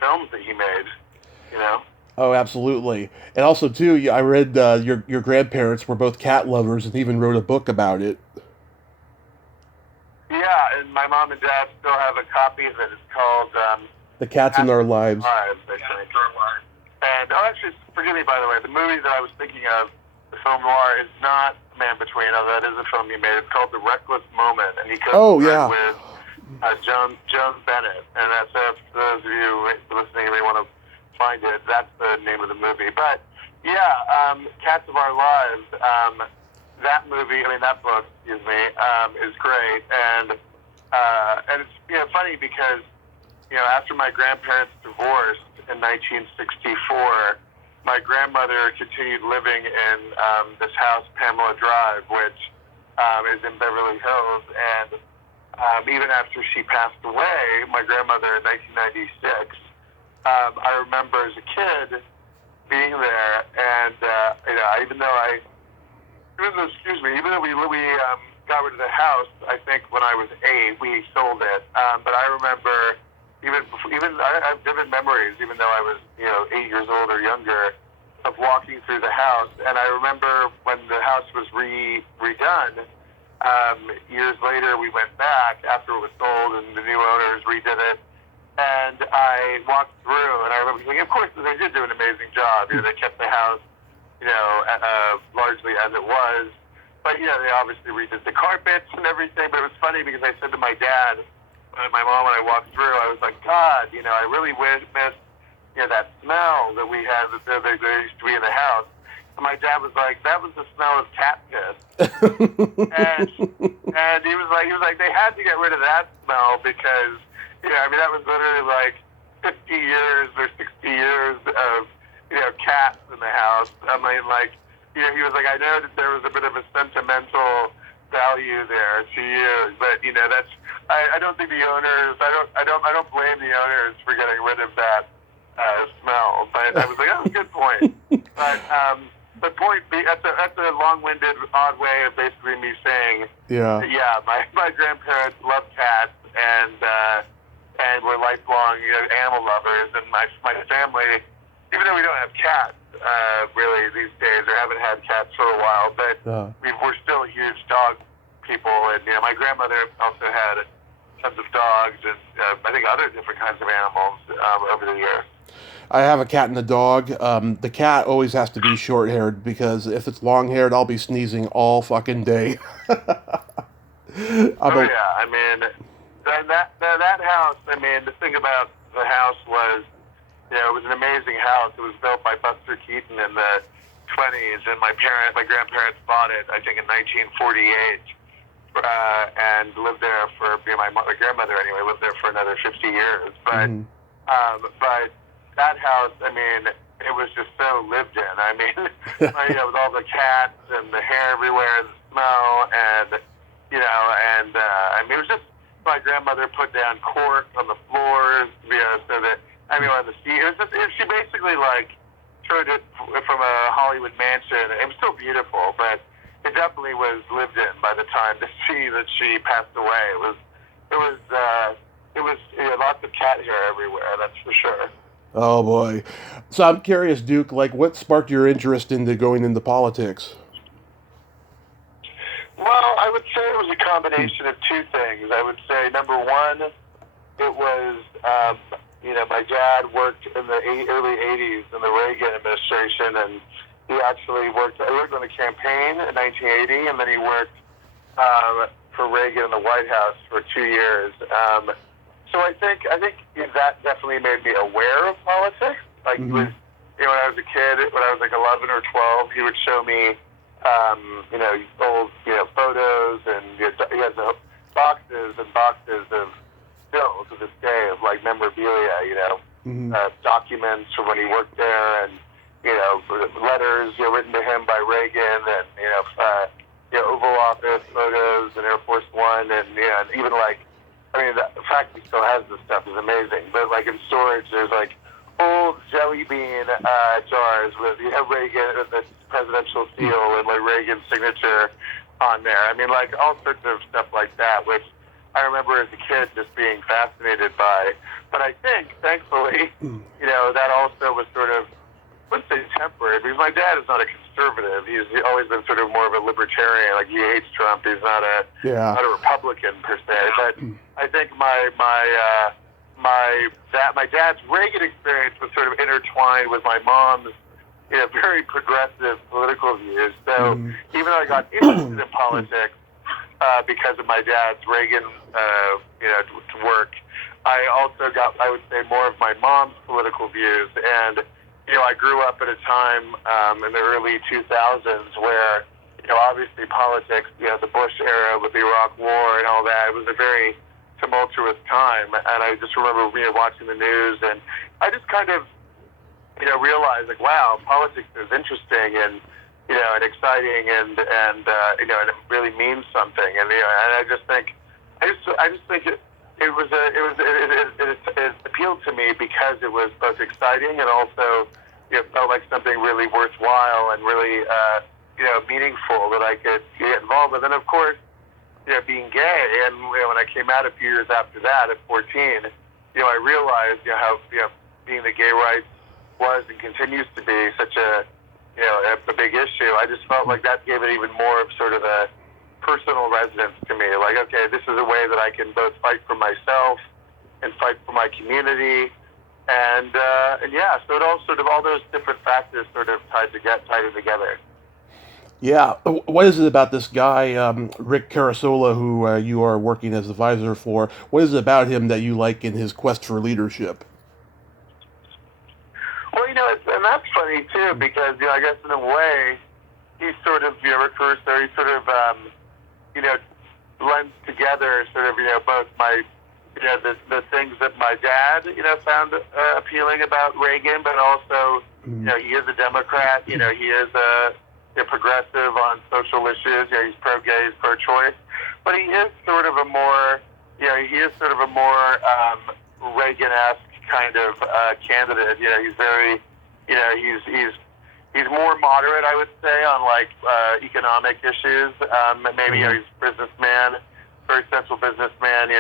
films that he made, you know. Oh, absolutely. And also, too, I read your grandparents were both cat lovers and even wrote a book about it. Yeah, and my mom and dad still have a copy of it. It's called The Cats in Our Lives. I think. And, actually, forgive me, by the way, the movie that I was thinking of, the film noir, is not Man Between, although that is a film he made. It's called The Reckless Moment, and he comes with Joan Bennett. And that's, for those of you listening, you may want to find it. That's the name of the movie. But yeah, Cats of Our Lives. That movie, that book, excuse me, is great. And it's funny because after my grandparents divorced in 1964, my grandmother continued living in this house, Pamela Drive, which is in Beverly Hills. And even after she passed away, my grandmother in 1996. I remember as a kid being there, and even though we got rid of the house, I think when I was 8, we sold it. But I remember I have vivid memories, even though I was 8 years old or younger, of walking through the house. And I remember when the house was redone. Years later, we went back after it was sold, and the new owners redid it. And I walked through, and I remember thinking, of course, they did do an amazing job. They kept the house, largely as it was. But, they obviously redid the carpets and everything. But it was funny because I said to my dad, my mom, when I walked through, I was like, God, I really miss, that smell that we had that there used to be in the house. And my dad was like, that was the smell of cat piss. and he was like, they had to get rid of that smell because, that was literally like 50 years or 60 years of, cats in the house. He was like, I know that there was a bit of a sentimental value there to you, but that's. I don't think the owners. I don't blame the owners for getting rid of that smell. But I was like, that's a good point. But point being, that's a long-winded, odd way of basically me saying, my grandparents loved cats and we're lifelong animal lovers, and my family, even though we don't have cats really these days, or haven't had cats for a while, but we're still huge dog people, and my grandmother also had tons of dogs and I think other different kinds of animals over the years. I have a cat and a dog. The cat always has to be short-haired because if it's long-haired, I'll be sneezing all fucking day. That house, the thing about the house was, it was an amazing house. It was built by Buster Keaton in the 20s, and my grandparents bought it, I think, in 1948, and lived there for, my grandmother anyway, lived there for another 50 years. But, but that house, it was just so lived in. With all the cats and the hair everywhere, the smell, and, it was just, my grandmother put down cork on the floors, so that, on the seat. She basically, turned it from a Hollywood mansion. It was still beautiful, but it definitely was lived in by the time that she passed away. It was lots of cat hair everywhere, that's for sure. Oh, boy. So I'm curious, Duke, what sparked your interest into going into politics? Well, I would say it was a combination of two things. I would say, number one, it was, my dad worked in the early 80s in the Reagan administration, and he actually worked on the campaign in 1980, and then he worked for Reagan in the White House for 2 years. So I think that definitely made me aware of politics. He was, when I was a kid, when I was 11 or 12, he would show me, old, photos, and he has boxes and boxes of still to this day of memorabilia, documents from when he worked there, and letters written to him by Reagan, and Oval Office photos and Air Force One, and and even the fact he still has this stuff is amazing. But in storage, there's old jelly bean jars with Reagan, the presidential seal, and Reagan's signature on there. I mean, all sorts of stuff like that, which I remember as a kid just being fascinated by. But I think, thankfully, that also was sort of, I wouldn't say temporary, because my dad is not a conservative. He's always been sort of more of a libertarian. He hates Trump. He's not a Republican per se. But I think my dad's Reagan experience was sort of intertwined with my mom's very progressive political views. So even though I got interested in politics because of my dad's Reagan work, I also got, I would say, more of my mom's political views. And I grew up at a time in the early 2000s where obviously politics, the Bush era with the Iraq War and all that, it was a very tumultuous time. And I just remember watching the news, and I just kind of realized wow, politics is interesting and and exciting, and and it really means something. And and I just think it appealed to me because it was both exciting and also felt like something really worthwhile and really meaningful that I could get involved with. And of course, being gay, and when I came out a few years after that at 14, I realized how being the gay rights was and continues to be such a a big issue. I just felt like that gave it even more of sort of a personal resonance to me. Okay, this is a way that I can both fight for myself and fight for my community, and so it all sort of, all those different factors sort of tied it together. Yeah, what is it about this guy, Rick Carasola, who you are working as advisor for? What is it about him that you like in his quest for leadership? Well, and that's funny too, because I guess in a way, he sort of Rick Caruso, he sort of blends together sort of both my the things that my dad found appealing about Reagan, but also he is a Democrat, he is a progressive on social issues, he's pro-gay, he's pro-choice, but he is sort of a more Reagan-esque kind of candidate. He's very he's more moderate, I would say, on economic issues. Maybe he's a businessman, very sensible businessman.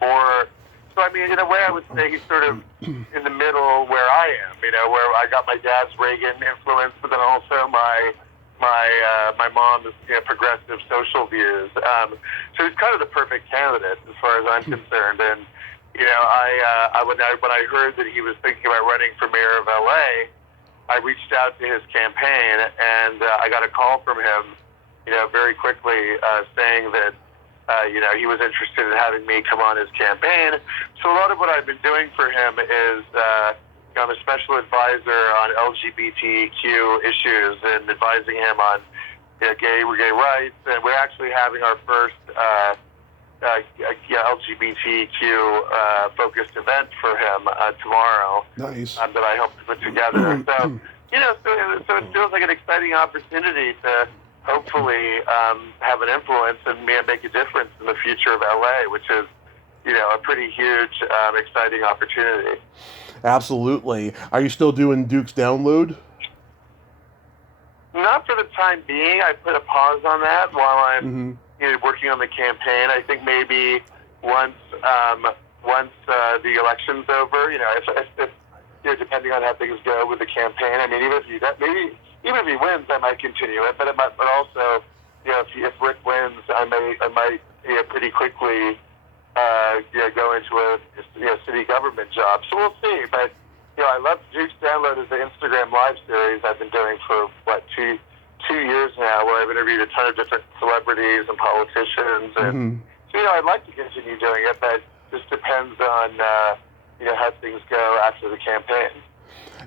More. So I mean, in a way, I would say he's sort of in the middle where I am. Where I got my dad's Reagan influence, but then also my mom's progressive social views. So he's kind of the perfect candidate as far as I'm concerned. And when I heard that he was thinking about running for mayor of LA, I reached out to his campaign, and I got a call from him, very quickly, saying that, he was interested in having me come on his campaign. So a lot of what I've been doing for him is, I'm a special advisor on LGBTQ issues and advising him on gay rights, and we're actually having our first LGBTQ focused event for him tomorrow. Nice. That I hope to put together. So so it feels like an exciting opportunity to hopefully have an influence and make a difference in the future of LA, which is a pretty huge, exciting opportunity. Absolutely. Are you still doing Duke's Download? Not for the time being. I put a pause on that while I'm working on the campaign. I think maybe once the election's over, if depending on how things go with the campaign. I mean, even if he wins, I might continue it. But also, if Rick wins, I might pretty quickly go into a city government job. So we'll see. But I love Duke's Download as the Instagram live series I've been doing for 2 years now, where I've interviewed a ton of different celebrities and politicians, and so I'd like to continue doing it, but it just depends on how things go after the campaign.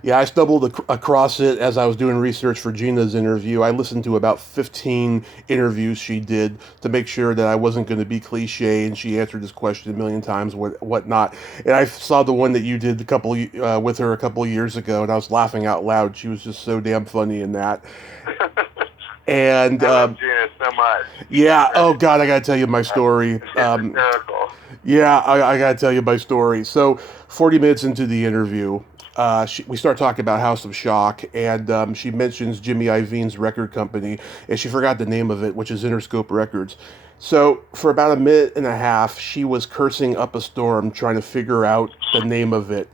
Yeah, I stumbled across it as I was doing research for Gina's interview. I listened to about 15 interviews she did to make sure that I wasn't going to be cliche, and she answered this question a million times, whatnot. And I saw the one that you did with her a couple of years ago, and I was laughing out loud. She was just so damn funny in that. And I love Gina so much. yeah, oh God, I gotta tell you my story. She's hysterical. Yeah, I gotta tell you my story. So, 40 minutes into the interview, we start talking about House of Shock, and she mentions Jimmy Iovine's record company, and she forgot the name of it, which is Interscope Records. So, for about a minute and a half, she was cursing up a storm trying to figure out the name of it.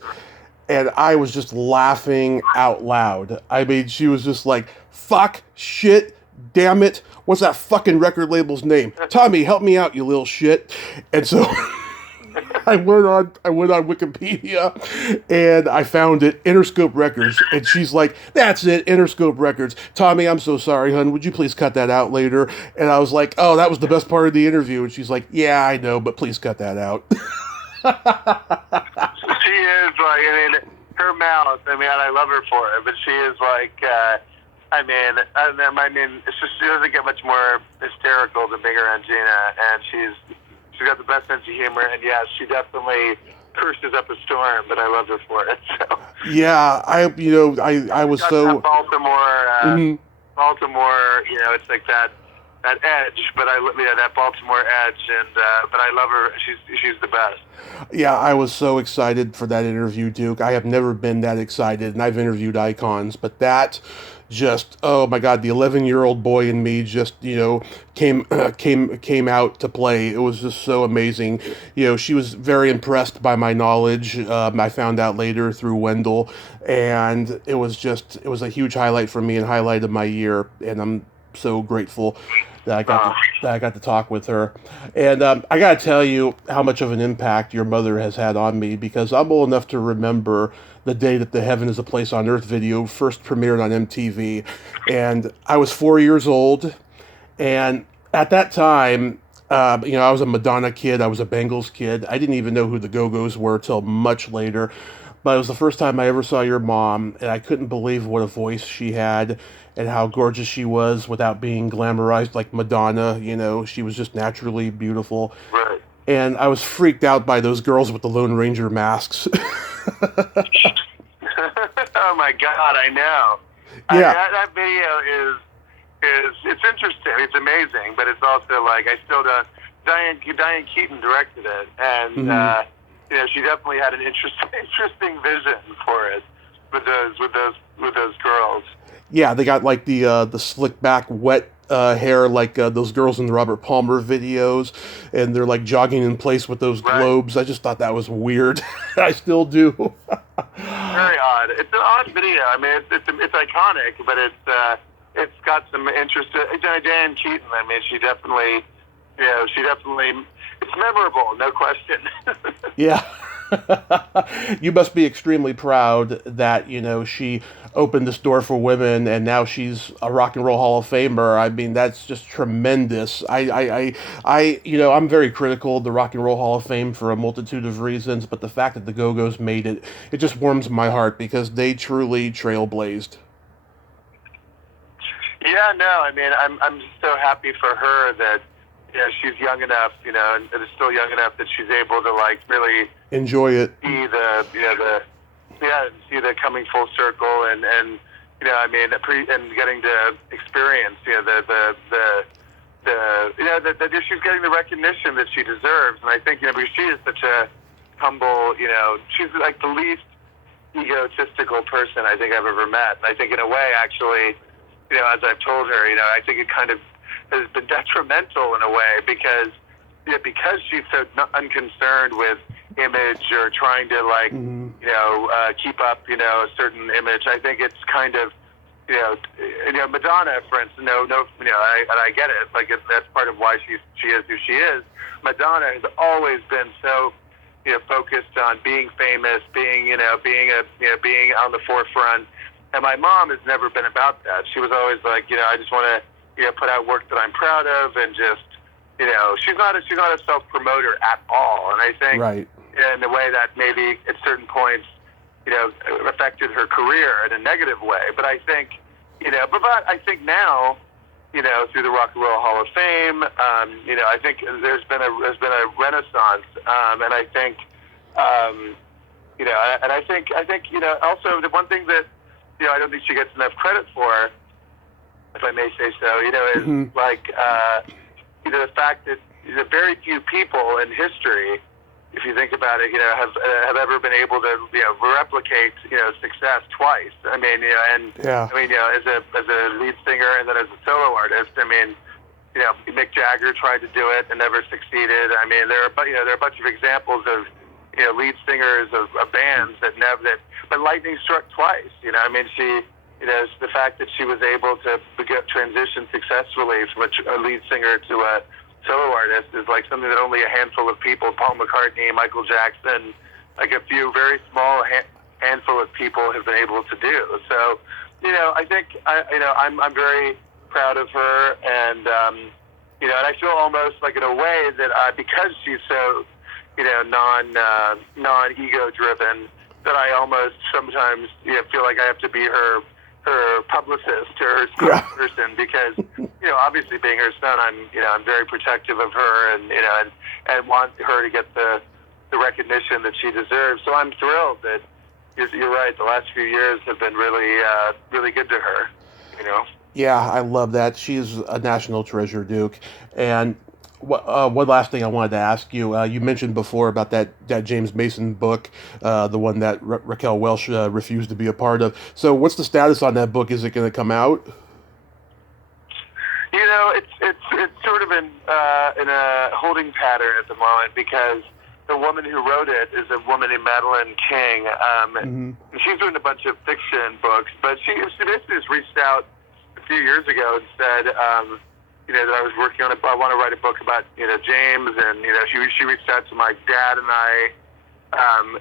And I was just laughing out loud. I mean, she was just like, fuck, shit, damn it, what's that fucking record label's name? Tommy, help me out, you little shit. And so I went on Wikipedia and I found it, Interscope Records, and she's like, that's it, Interscope Records. Tommy, I'm so sorry, hun, would you please cut that out later? And I was like, oh, that was the best part of the interview. And she's like, yeah, I know, but please cut that out. She is like, I mean, her mouth, I mean, I love her for it, but she is like, I mean, it's just, she doesn't get much more hysterical than being around Gina, and she's got the best sense of humor, and yeah, she definitely curses up a storm, but I love her for it. So yeah, I was so that Baltimore, Baltimore, you know, it's like that edge, but that Baltimore edge, and but I love her. She's the best. Yeah, I was so excited for that interview, Duke. I have never been that excited, and I've interviewed icons, but that just, oh my God, the 11-year-old boy in me just, came out to play. It was just so amazing. She was very impressed by my knowledge. I found out later through Wendell, and it was a huge highlight for me and highlighted my year, and I'm so grateful that I got to talk with her. And I got to tell you how much of an impact your mother has had on me, because I'm old enough to remember the day that the Heaven is a Place on Earth video first premiered on MTV. And I was 4 years old. And at that time, I was a Madonna kid. I was a Bengals kid. I didn't even know who the Go-Go's were till much later. But it was the first time I ever saw your mom, and I couldn't believe what a voice she had and how gorgeous she was without being glamorized like Madonna. She was just naturally beautiful. Right. And I was freaked out by those girls with the Lone Ranger masks. Oh my God, I know. Yeah. That video is it's interesting. It's amazing, but it's also like I still don't. Diane Keaton directed it, and she definitely had an interesting vision for it with those girls. Yeah, they got like the slick back wet hair like those girls in the Robert Palmer videos, and they're like jogging in place with those globes. I just thought that was weird. I still do. Very odd. It's an odd video. I mean, it's iconic, but it's got some interest. Diane Keaton. I mean, she definitely, it's memorable, no question. Yeah. You must be extremely proud that, she opened this door for women and now she's a Rock and Roll Hall of Famer. I mean, that's just tremendous. I'm very critical of the Rock and Roll Hall of Fame for a multitude of reasons, but the fact that the Go-Go's made it, it just warms my heart because they truly trailblazed. Yeah, no, I mean, I'm so happy for her that, she's young enough, and is still young enough that she's able to like really enjoy it. See see the coming full circle, and and getting to experience, that she's getting the recognition that she deserves, and I think because she is such a humble, she's like the least egotistical person I think I've ever met, and I think in a way actually, as I've told her, I think it kind of has been detrimental in a way because she's so unconcerned with image or trying to like keep up a certain image. I think it's kind of Madonna, for instance. I get it. Like that's part of why she is who she is. Madonna has always been so focused on being famous, being being on the forefront. And my mom has never been about that. She was always like, I just want to put out work that I'm proud of, and just she's not a self promoter at all. And I think in the way that maybe at certain points affected her career in a negative way. But I think, but I think now, through the Rock and Roll Hall of Fame, I think there's been a renaissance, and I think, and I think, also the one thing that, I don't think she gets enough credit for, if I may say so, is like, the fact that very few people in history, if you think about it, have ever been able to, replicate, success twice. I mean, as a lead singer and then as a solo artist, I mean, Mick Jagger tried to do it and never succeeded. I mean, there are a bunch of examples of, lead singers of bands but lightning struck twice. I mean, she, the fact that she was able to transition successfully from a lead singer to a solo artist is like something that only a handful of people, Paul McCartney, Michael Jackson, like a few very small handful of people have been able to do. So, I think I'm very proud of her, and and I feel almost like in a way that because she's so non-ego driven, that I almost sometimes feel like I have to be her publicist or her spokesperson because obviously being her son, I'm very protective of her and want her to get the recognition that she deserves. So I'm thrilled that you're right. The last few years have been really good to her. Yeah, I love that. She's a national treasure, Duke. And one last thing I wanted to ask you. You mentioned before about that James Mason book, the one that Raquel Welch refused to be a part of. So what's the status on that book? Is it going to come out? It's sort of in a holding pattern at the moment because the woman who wrote it is a woman named Madeline King. And she's written a bunch of fiction books, but she basically just reached out a few years ago and said, that I was working on I want to write a book about, James, and, she reached out to my dad and I,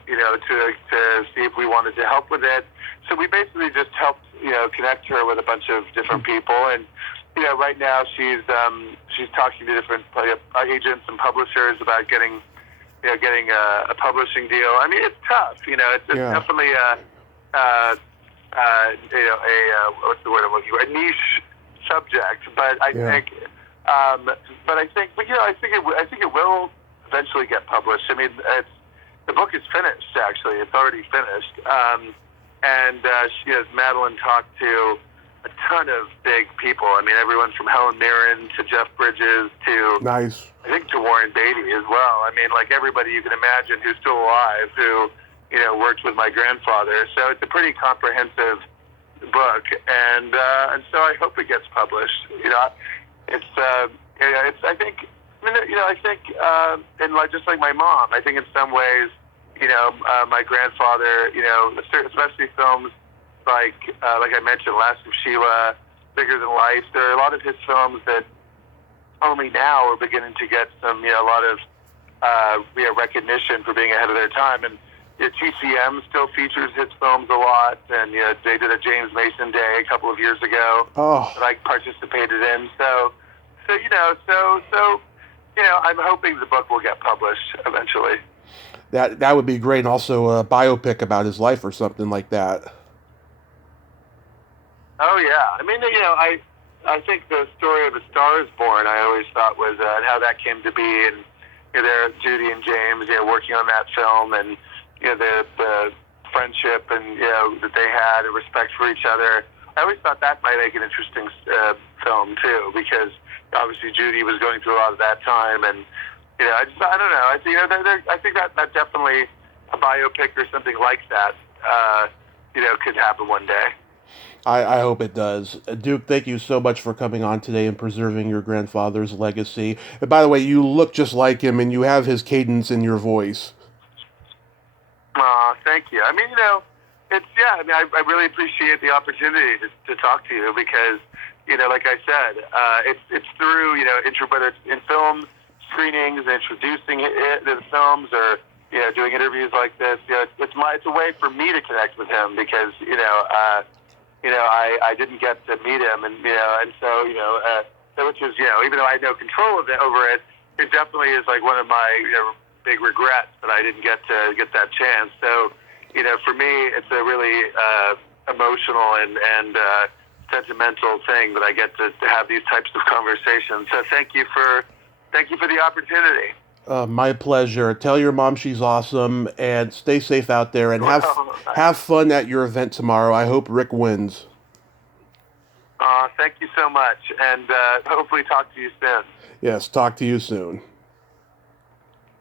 to see if we wanted to help with it. So we basically just helped, connect her with a bunch of different people. And, right now she's talking to different agents and publishers about getting a publishing deal. I mean, it's tough, it's definitely what's the word I'm looking for? A niche subject, but I think it will eventually get published. I mean, the book is finished. Actually, it's already finished. And she has Madeline talked to a ton of big people. I mean, everyone from Helen Mirren to Jeff Bridges to I think to Warren Beatty as well. I mean, like everybody you can imagine who's still alive who worked with my grandfather. So it's a pretty comprehensive book, and so I hope it gets published. I think, and like just like my mom, I think in some ways, my grandfather, especially films like I mentioned, Last of Sheila, Bigger Than Life. There are a lot of his films that only now are beginning to get some, a lot of recognition for being ahead of their time. And TCM still features his films a lot, and they did a James Mason Day a couple of years ago that I participated in. So I'm hoping the book will get published eventually. That would be great, and also a biopic about his life or something like that. Oh yeah, I mean, I think the story of A Star Is Born I always thought was and how that came to be, and there Judy and James, working on that film, and the friendship and that they had and respect for each other. I always thought that might make an interesting film too, because obviously Judy was going through a lot of that time, and I don't know. I think that definitely a biopic or something like that, could happen one day. I hope it does. Duke, thank you so much for coming on today and preserving your grandfather's legacy. And by the way, you look just like him, and you have his cadence in your voice. Thank you. I mean, I really appreciate the opportunity to talk to you because, like I said, it's through, whether it's in film screenings, introducing the films, or doing interviews like this. It's a way for me to connect with him because I didn't get to meet him, and so which is even though I had no control over it, it definitely is like one of my big regrets that I didn't get that chance. So for me, it's a really emotional and sentimental thing that I get to have these types of conversations. So thank you for the opportunity. My pleasure. Tell your mom she's awesome, and stay safe out there, and have fun at your event tomorrow. I hope Rick wins. Thank you so much, and hopefully talk to you soon. Yes, talk to you soon.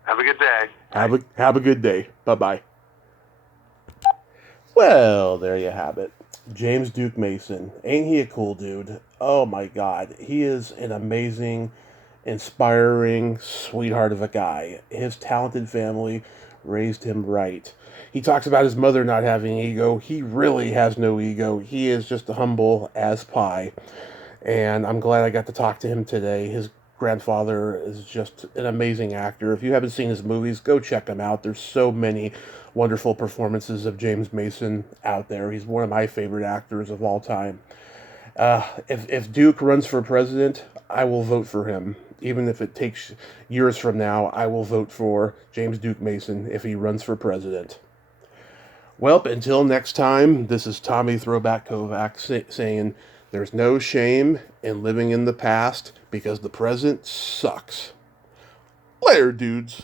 Have a good day. Have a good day. Bye-bye. Well, there you have it. James Duke Mason. Ain't he a cool dude? Oh my God. He is an amazing, inspiring sweetheart of a guy. His talented family raised him right. He talks about his mother not having ego. He really has no ego. He is just humble as pie. And I'm glad I got to talk to him today. His grandfather is just an amazing actor. If you haven't seen his movies, go check them out. There's so many wonderful performances of James Mason out there. He's one of my favorite actors of all time. If Duke runs for president, I will vote for him. Even if it takes years from now, I will vote for James Duke Mason if he runs for president. Well, until next time, this is Tommy Throwback Kovac saying there's no shame in living in the past because the present sucks. Later, dudes.